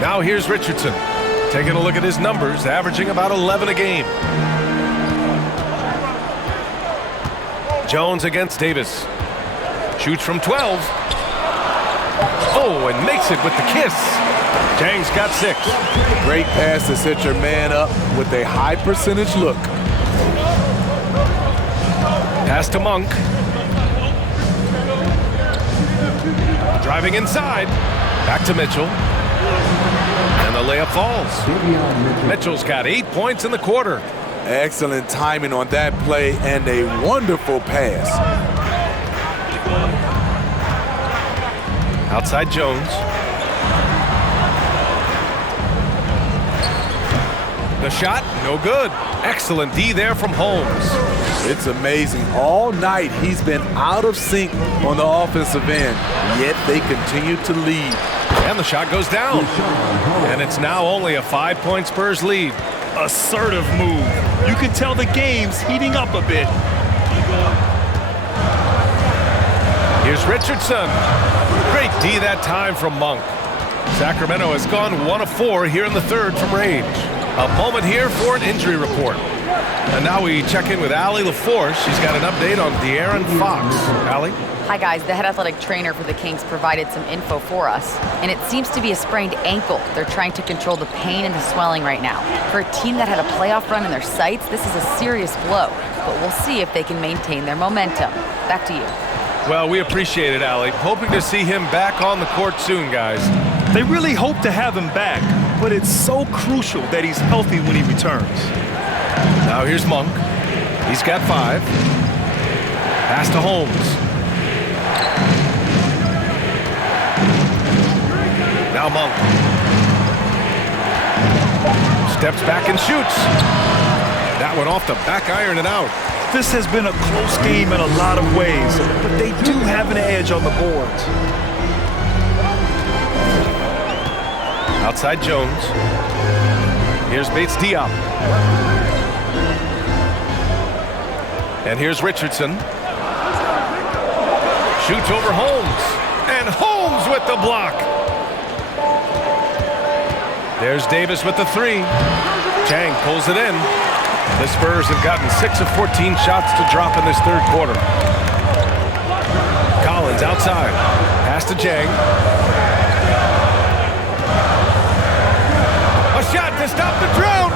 Now here's Richardson. Taking a look at his numbers, averaging about 11 a game. Jones against Davis. Shoots from 12. Oh, and makes it with the kiss. Jang's got 6. Great pass to set your man up with a high percentage look. Pass to Monk. Driving inside. Back to Mitchell. And the layup falls. Mitchell's got 8 points in the quarter. Excellent timing on that play and a wonderful pass. Outside Jones. The shot, no good. Excellent D there from Holmes. It's amazing. All night he's been out of sync on the offensive end, yet they continue to lead. And the shot goes down. And it's now only a 5-point Spurs lead. Assertive move. You can tell the game's heating up a bit. Here's Richardson. Great D that time from Monk. Sacramento has gone 1 of 4 here in the third from range. A moment here for an injury report. And now we check in with Allie LaForce. She's got an update on De'Aaron Fox. Allie? Hi, guys. The head athletic trainer for the Kings provided some info for us, and it seems to be a sprained ankle. They're trying to control the pain and the swelling right now. For a team that had a playoff run in their sights, this is a serious blow. but we'll see if they can maintain their momentum. Back to you. Well, we appreciate it, Allie. Hoping to see him back on the court soon, guys. They really hope to have him back, but it's so crucial that he's healthy when he returns. Now here's Monk. He's got 5. Pass to Holmes. Now Monk. Steps back and shoots. That one off the back iron and out. This has been a close game in a lot of ways, but they do have an edge on the boards. Outside Jones. Here's Bates Diop. And here's Richardson. Shoots over Holmes. And Holmes with the block. There's Davis with the 3. Chang pulls it in. The Spurs have gotten 6 of 14 shots to drop in this third quarter. Collins outside. Pass to Chang. A shot to stop the drought.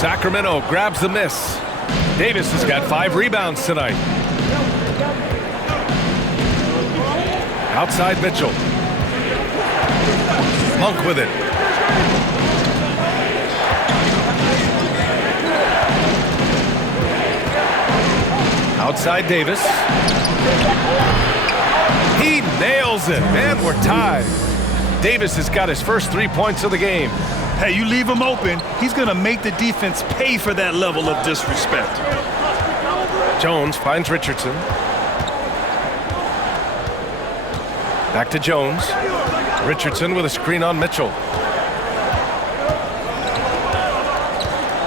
Sacramento grabs the miss. Davis has got 5 rebounds tonight. Outside Mitchell. Monk with it. Outside Davis. He nails it. Man, we're tied. Davis has got his first 3 points of the game. Hey, you leave him open, he's going to make the defense pay for that level of disrespect. Jones finds Richardson. Back to Jones. Richardson with a screen on Mitchell.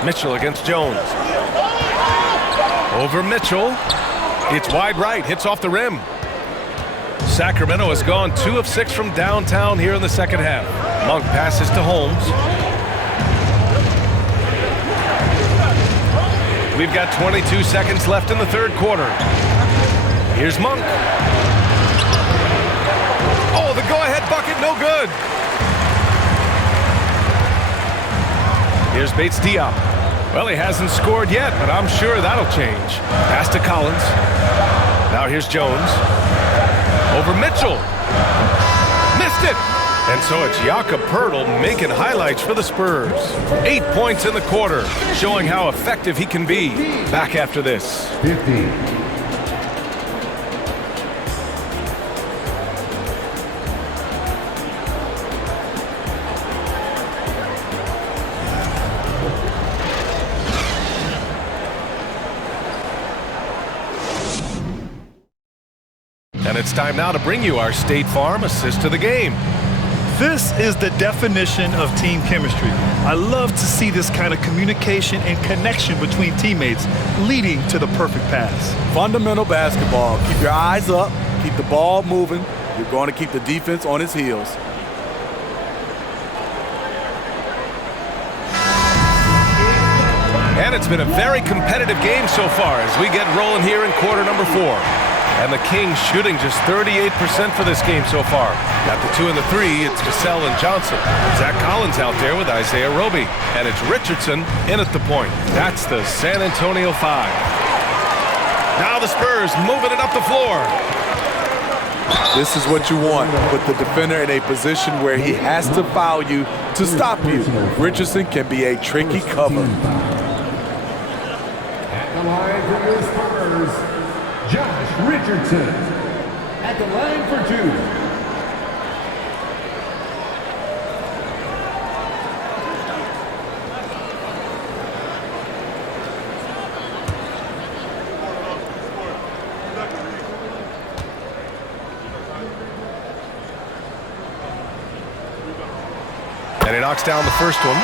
Mitchell against Jones. Over Mitchell. It's wide right. Hits off the rim. Sacramento has gone 2 of 6 from downtown here in the second half. Monk passes to Holmes. We've got 22 seconds left in the third quarter. Here's Monk. Oh, the go-ahead bucket, no good. Here's Bates Diop. Well, he hasn't scored yet, but I'm sure that'll change. Pass to Collins. Now here's Jones. Over Mitchell. Missed it. And so it's Jakob Poeltl making highlights for the Spurs. 8 points in the quarter, showing how effective he can be. Back after this. 50. And it's time now to bring you our State Farm assist to the game. This is the definition of team chemistry. I love to see this kind of communication and connection between teammates leading to the perfect pass. Fundamental basketball. Keep your eyes up. Keep the ball moving. You're going to keep the defense on its heels. And it's been a very competitive game so far as we get rolling here in quarter number 4. And the Kings shooting just 38% for this game so far. Got the 2 and the 3. It's Cassell and Johnson. Zach Collins out there with Isaiah Roby. And it's Richardson in at the point. That's the San Antonio 5. Now the Spurs moving it up the floor. This is what you want. Put the defender in a position where he has to foul you to stop you. Richardson can be a tricky cover. At the line for the Spurs, Josh Richardson. At the line for 2. And he knocks down the first one.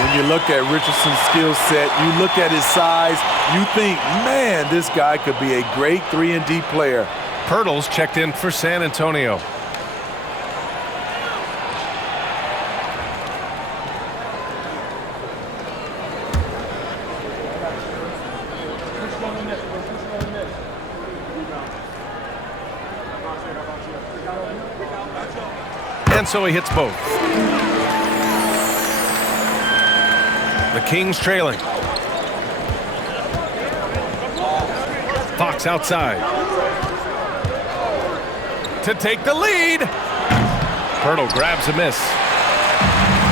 When you look at Richardson's skill set, you look at his size, you think, man, this guy could be a great 3-and-D player. Poeltl's checked in for San Antonio. And so he hits both. The Kings trailing. Fox outside. To take the lead. Pirtle grabs a miss.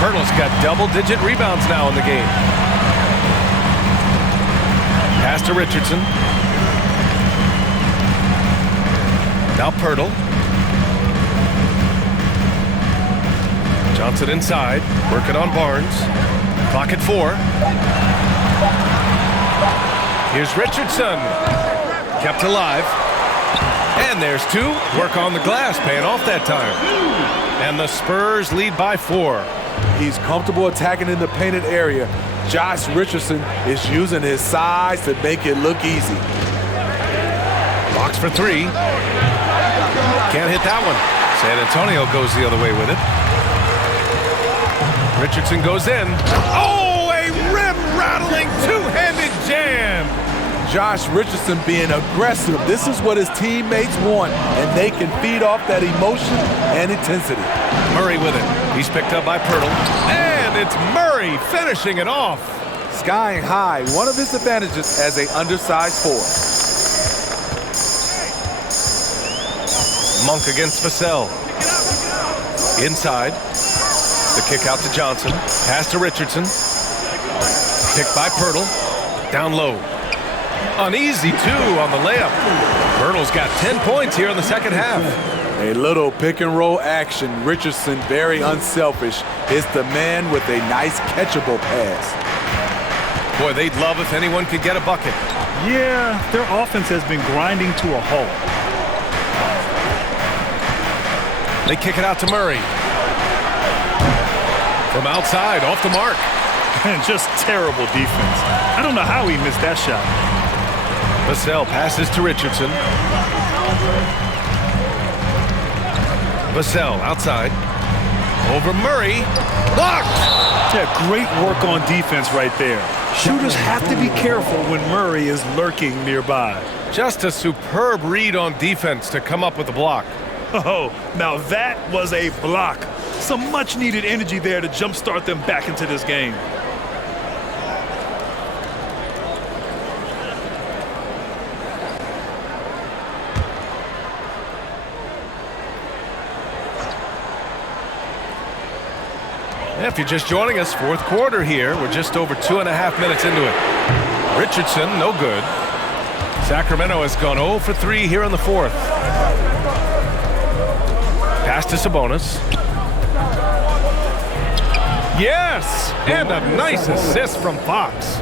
Pirtle's got double-digit rebounds now in the game. Pass to Richardson. Now Pirtle. Johnson inside, working on Barnes. Clock at 4. Here's Richardson. Kept alive. And there's 2. Work on the glass, paying off that time. And the Spurs lead by 4. He's comfortable attacking in the painted area. Josh Richardson is using his size to make it look easy. Box for 3. Can't hit that one. San Antonio goes the other way with it. Richardson goes in. Oh, a rim-rattling two-handed jam. Josh Richardson being aggressive. This is what his teammates want, and they can feed off that emotion and intensity. Murray with it. He's picked up by Pirtle. And it's Murray finishing it off. Skying high, one of his advantages as an undersized forward. Monk against Vassell. Inside. The kick out to Johnson. Pass to Richardson. Kick by Pirtle. Down low. An easy 2 on the layup. Pirtle's got 10 points here in the second half. A little pick and roll action. Richardson very unselfish. It's the man with a nice catchable pass. Boy, they'd love if anyone could get a bucket. Yeah, their offense has been grinding to a halt. They kick it out to Murray. From outside, off the mark. And just terrible defense. I don't know how he missed that shot. Vassell passes to Richardson. Vassell outside. Over Murray. Blocked! Yeah, great work on defense right there. Shooters have to be careful when Murray is lurking nearby. Just a superb read on defense to come up with the block. Oh, now that was a block. Some much-needed energy there to jumpstart them back into this game. If you're just joining us, fourth quarter here. We're just over 2.5 minutes into it. Richardson, no good. Sacramento has gone 0 for 3 here in the fourth. Pass to Sabonis. Yes! And a nice assist from Fox.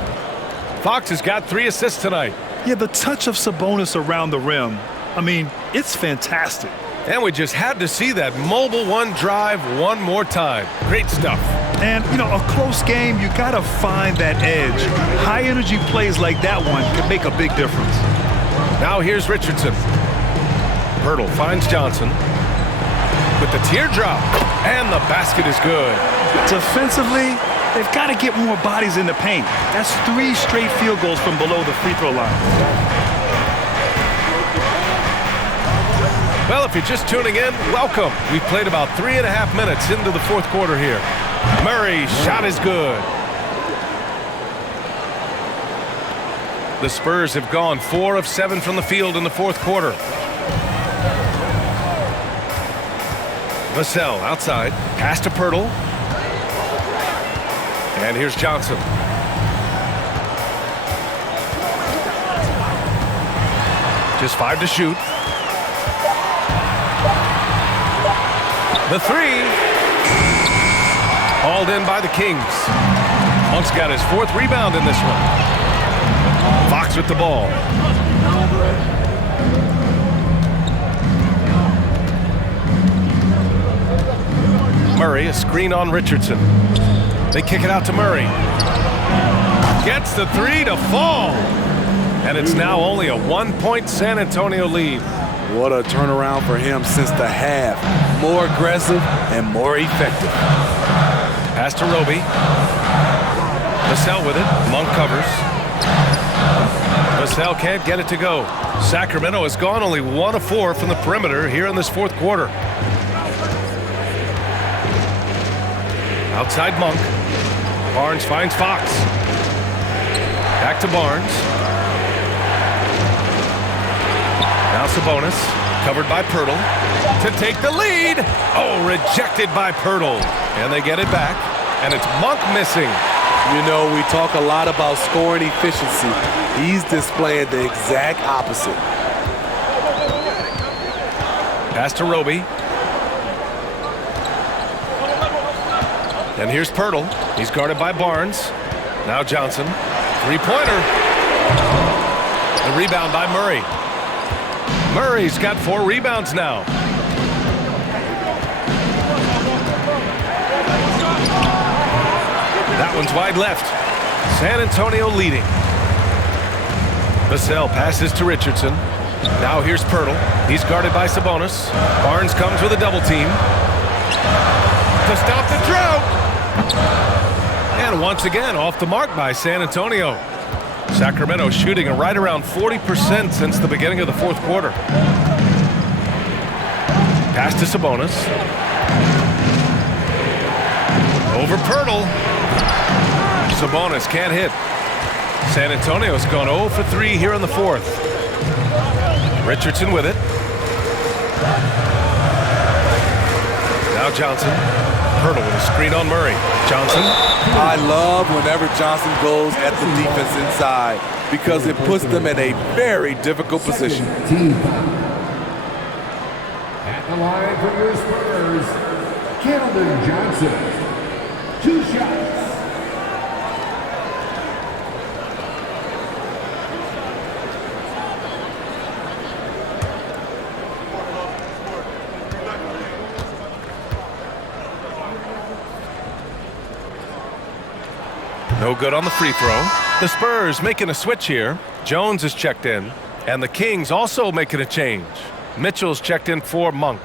Fox has got 3 assists tonight. Yeah, the touch of Sabonis around the rim, I mean, it's fantastic. And we just had to see that mobile one drive one more time. Great stuff. And, you know, a close game, you got to find that edge. High-energy plays like that one can make a big difference. Now here's Richardson. Pirtle finds Johnson with the teardrop. And the basket is good. Defensively, they've got to get more bodies in the paint. That's 3 straight field goals from below the free throw line. Well, if you're just tuning in, welcome. We've played about 3.5 minutes into the fourth quarter here. Murray's shot is good. The Spurs have gone 4 of 7 from the field in the fourth quarter. Vassell outside. Pass to Pirtle. And here's Johnson. Just 5 to shoot. The 3. Hauled in by the Kings. Monk's got his 4th rebound in this one. Fox with the ball. Murray, a screen on Richardson. They kick it out to Murray. Gets the 3 to fall. And it's now only a 1-point San Antonio lead. What a turnaround for him since the half. More aggressive and more effective. Pass to Roby. Vassell with it. Monk covers. Vassell can't get it to go. Sacramento has gone only 1 of 4 from the perimeter here in this fourth quarter. Outside Monk. Barnes finds Fox. Back to Barnes. Sabonis, covered by Pirtle, to take the lead. Oh, rejected by Pirtle. And they get it back, and it's Monk missing. You know, we talk a lot about scoring efficiency. He's displaying the exact opposite. Pass to Roby. And here's Pirtle. He's guarded by Barnes. Now Johnson. Three-pointer. The rebound by Murray. Murray's got 4 rebounds now. That one's wide left. San Antonio leading. Vassell passes to Richardson. Now here's Pirtle. He's guarded by Sabonis. Barnes comes with a double team to stop the drought. And once again, off the mark by San Antonio. Sacramento shooting right around 40% since the beginning of the fourth quarter. Pass to Sabonis. Over Pirtle. Sabonis can't hit. San Antonio's gone 0 for 3 here in the fourth. Richardson with it. Now Johnson. Pirtle with a screen on Murray. Johnson. I love whenever Johnson goes at the defense inside because it puts them in a very difficult position. At the line for your Spurs, Keldon Johnson. 2 shots. No good on the free throw. The Spurs making a switch here. Jones is checked in. And the Kings also making a change. Mitchell's checked in for Monk.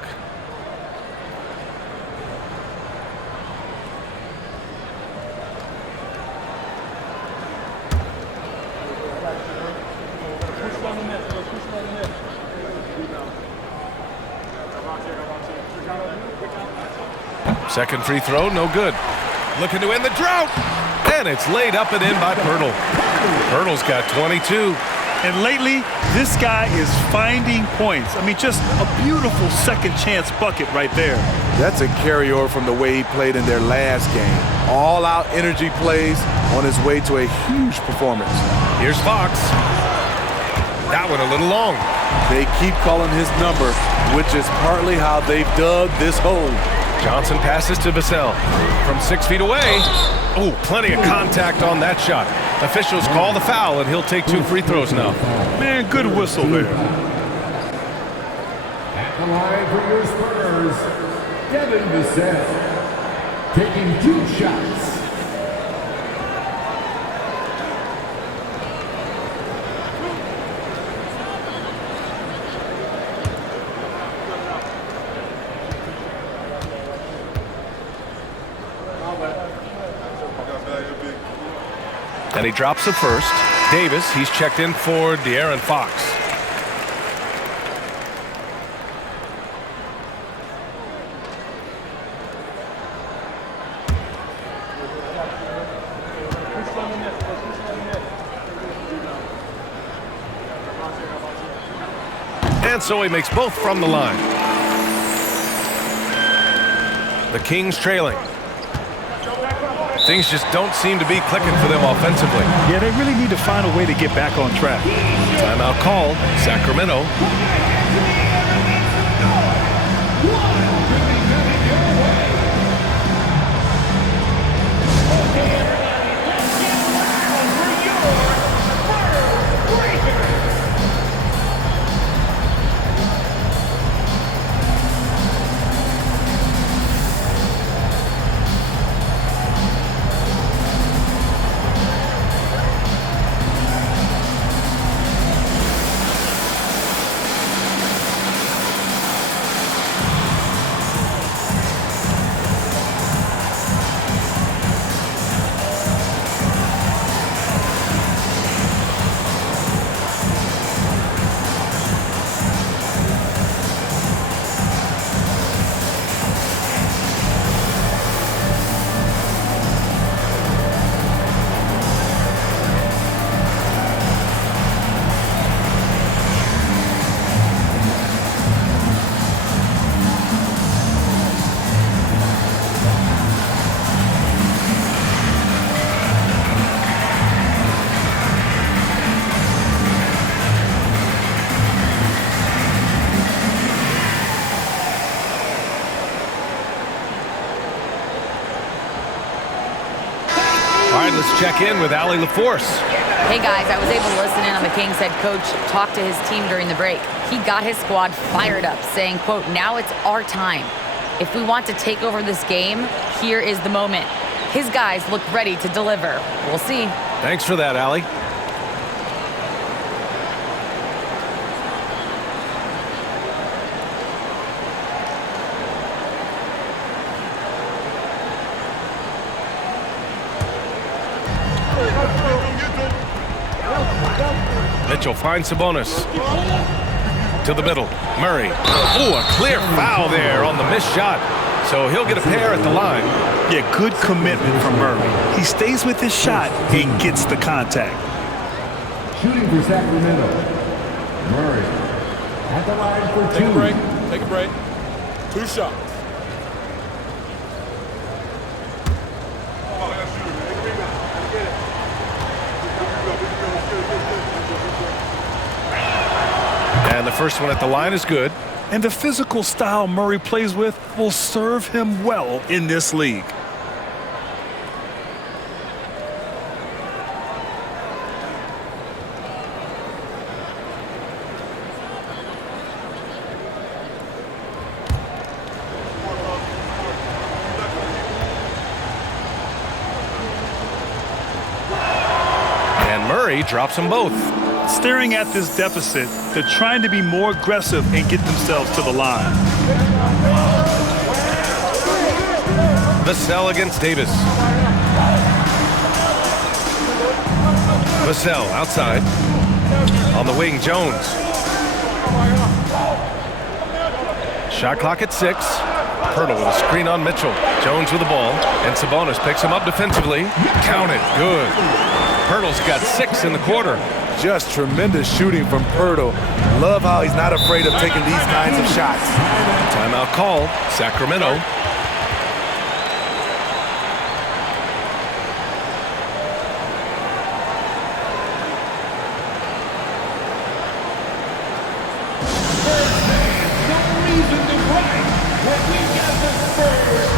Second free throw, no good. Looking to end the drought. And it's laid up and in by Pirtle. Pirtle's got 22. And lately, this guy is finding points. I mean, just a beautiful second chance bucket right there. That's a carryover from the way he played in their last game. All-out energy plays on his way to a huge performance. Here's Fox. That one a little long. They keep calling his number, which is partly how they've dug this hole. Johnson passes to Vassell from 6 feet away. Oh, plenty of contact on that shot. Officials call the foul, and he'll take 2 free throws now. Man, good whistle there. At the line for your Spurs, Devin Vassell, taking 2 shots. And he drops the first. Davis, he's checked in for De'Aaron Fox. And so he makes both from the line. The Kings trailing. Things just don't seem to be clicking for them offensively. Yeah, they really need to find a way to get back on track. Timeout called. Sacramento. let's check in with Allie LaForce. Hey guys, I was able to listen in on the Kings head coach talk to his team during the break. He got his squad fired up, saying, quote, "Now it's our time. If we want to take over this game, here is the moment." His guys look ready to deliver. We'll see. Thanks for that, Allie. Mitchell finds Sabonis. To the middle. Murray. Oh, a clear foul there on the missed shot. So he'll get a pair at the line. Yeah, good commitment from Murray. He stays with his shot and gets the contact. Shooting for Sacramento. Murray at the line for 2. Take a break. Take a break. 2 shots. And the first one at the line is good. And the physical style Murray plays with will serve him well in this league. And Murray drops them both. Staring at this deficit, they're trying to be more aggressive and get themselves to the line. Vassell against Davis. Vassell outside. On the wing, Jones. Shot clock at 6. Pirtle with a screen on Mitchell. Jones with the ball. And Sabonis picks him up defensively. Count it. Good. Pirtle's got 6 in the quarter. Just tremendous shooting from Pirtle. Love how he's not afraid of taking these kinds of shots. Timeout called. Sacramento. No reason to cry when we got the Spurs.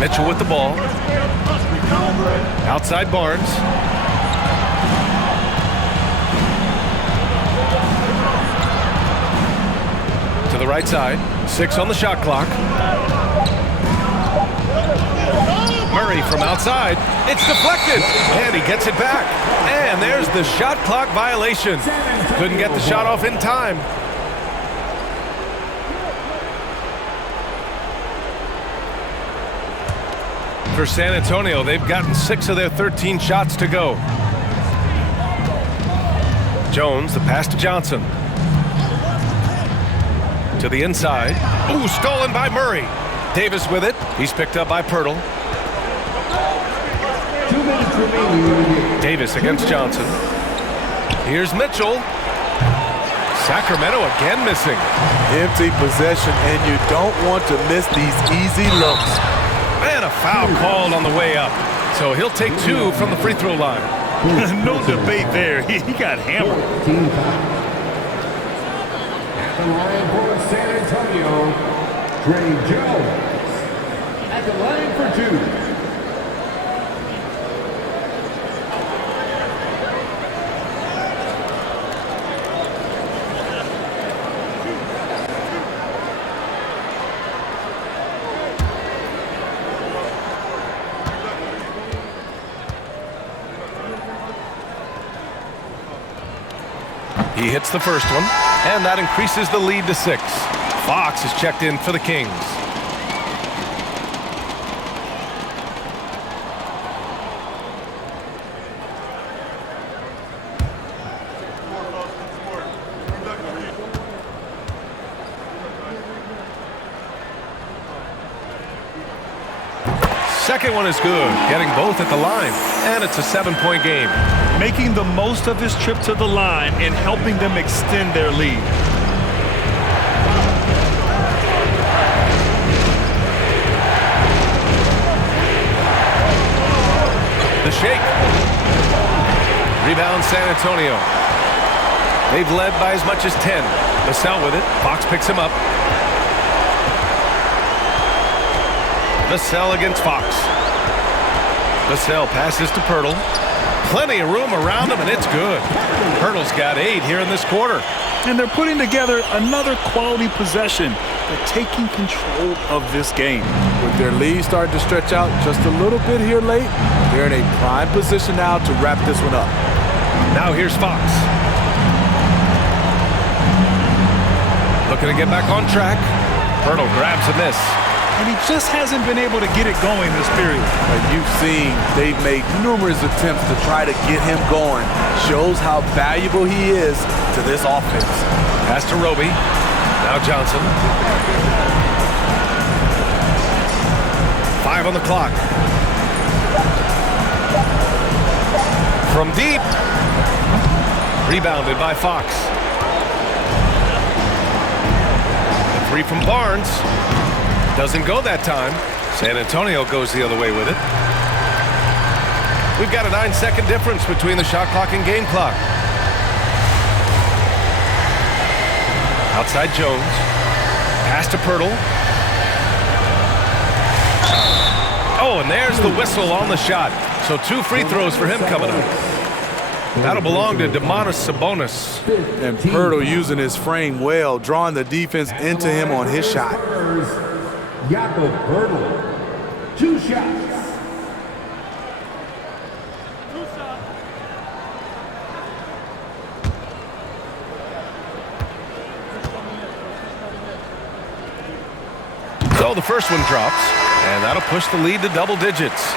Mitchell with the ball. Outside Barnes. To the right side. 6 on the shot clock. Murray from outside. It's deflected. And he gets it back. And there's the shot clock violation. Couldn't get the shot off in time. For San Antonio, they've gotten 6 of their 13 shots to go. Jones, the pass to Johnson. To the inside. Ooh, stolen by Murray. Davis with it. He's picked up by Pirtle. seconds remaining in the game. Davis against Johnson. Here's Mitchell. Sacramento again missing. Empty possession, and you don't want to miss these easy looks. And a foul called on the way up. So he'll take 2 from the free throw line. No debate there. He got hammered. At the line for San Antonio, Trey Jones. At the line for 2. He hits the first one, and that increases the lead to 6. Fox is checked in for the Kings. Second one is good, getting both at the line, and it's a 7-point game. Making the most of his trip to the line and helping them extend their lead. The shake. Rebound San Antonio. They've led by as much as 10. Vassell with it. Fox picks him up. Vassell against Fox. Vassell passes to Pirtle. Plenty of room around him, and it's good. Pirtle's got 8 here in this quarter. And they're putting together another quality possession. They're taking control of this game. With their lead starting to stretch out just a little bit here late, they're in a prime position now to wrap this one up. Now here's Fox. Looking to get back on track. Pirtle grabs a miss. And he just hasn't been able to get it going this period. And you've seen they've made numerous attempts to try to get him going. Shows how valuable he is to this offense. Pass to Roby. Now Johnson. 5 on the clock. From deep. Rebounded by Fox. The 3 from Barnes. Doesn't go that time. San Antonio goes the other way with it. We've got a 9-second difference between the shot clock and game clock. Outside Jones. Pass to Pirtle. Oh, and there's the whistle on the shot. So 2 free throws for him coming up. That'll belong to Domantas Sabonis. And Pirtle using his frame well, drawing the defense into him on his shot. Jakob Pirtle, 2 shots. So the first one drops, and that'll push the lead to double digits.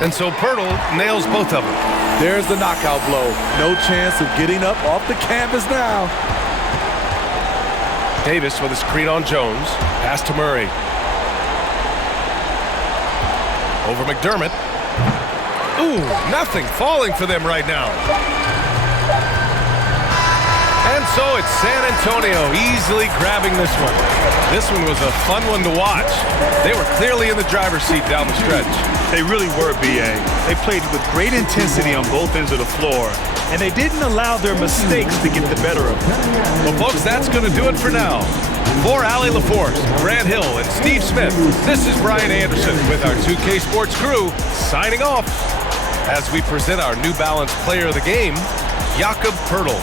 And so Pirtle nails both of them. There's the knockout blow. No chance of getting up off the canvas now. Davis with a screen on Jones. Pass to Murray. Over McDermott. Ooh, nothing falling for them right now. And so it's San Antonio easily grabbing this one. This one was a fun one to watch. They were clearly in the driver's seat down the stretch. They really were, B.A. They played with great intensity on both ends of the floor, and they didn't allow their mistakes to get the better of them. Well, folks, that's going to do it for now. For Allie LaForce, Grant Hill, and Steve Smith, this is Brian Anderson with our 2K Sports crew signing off as we present our New Balance Player of the Game, Jakob Pirtle.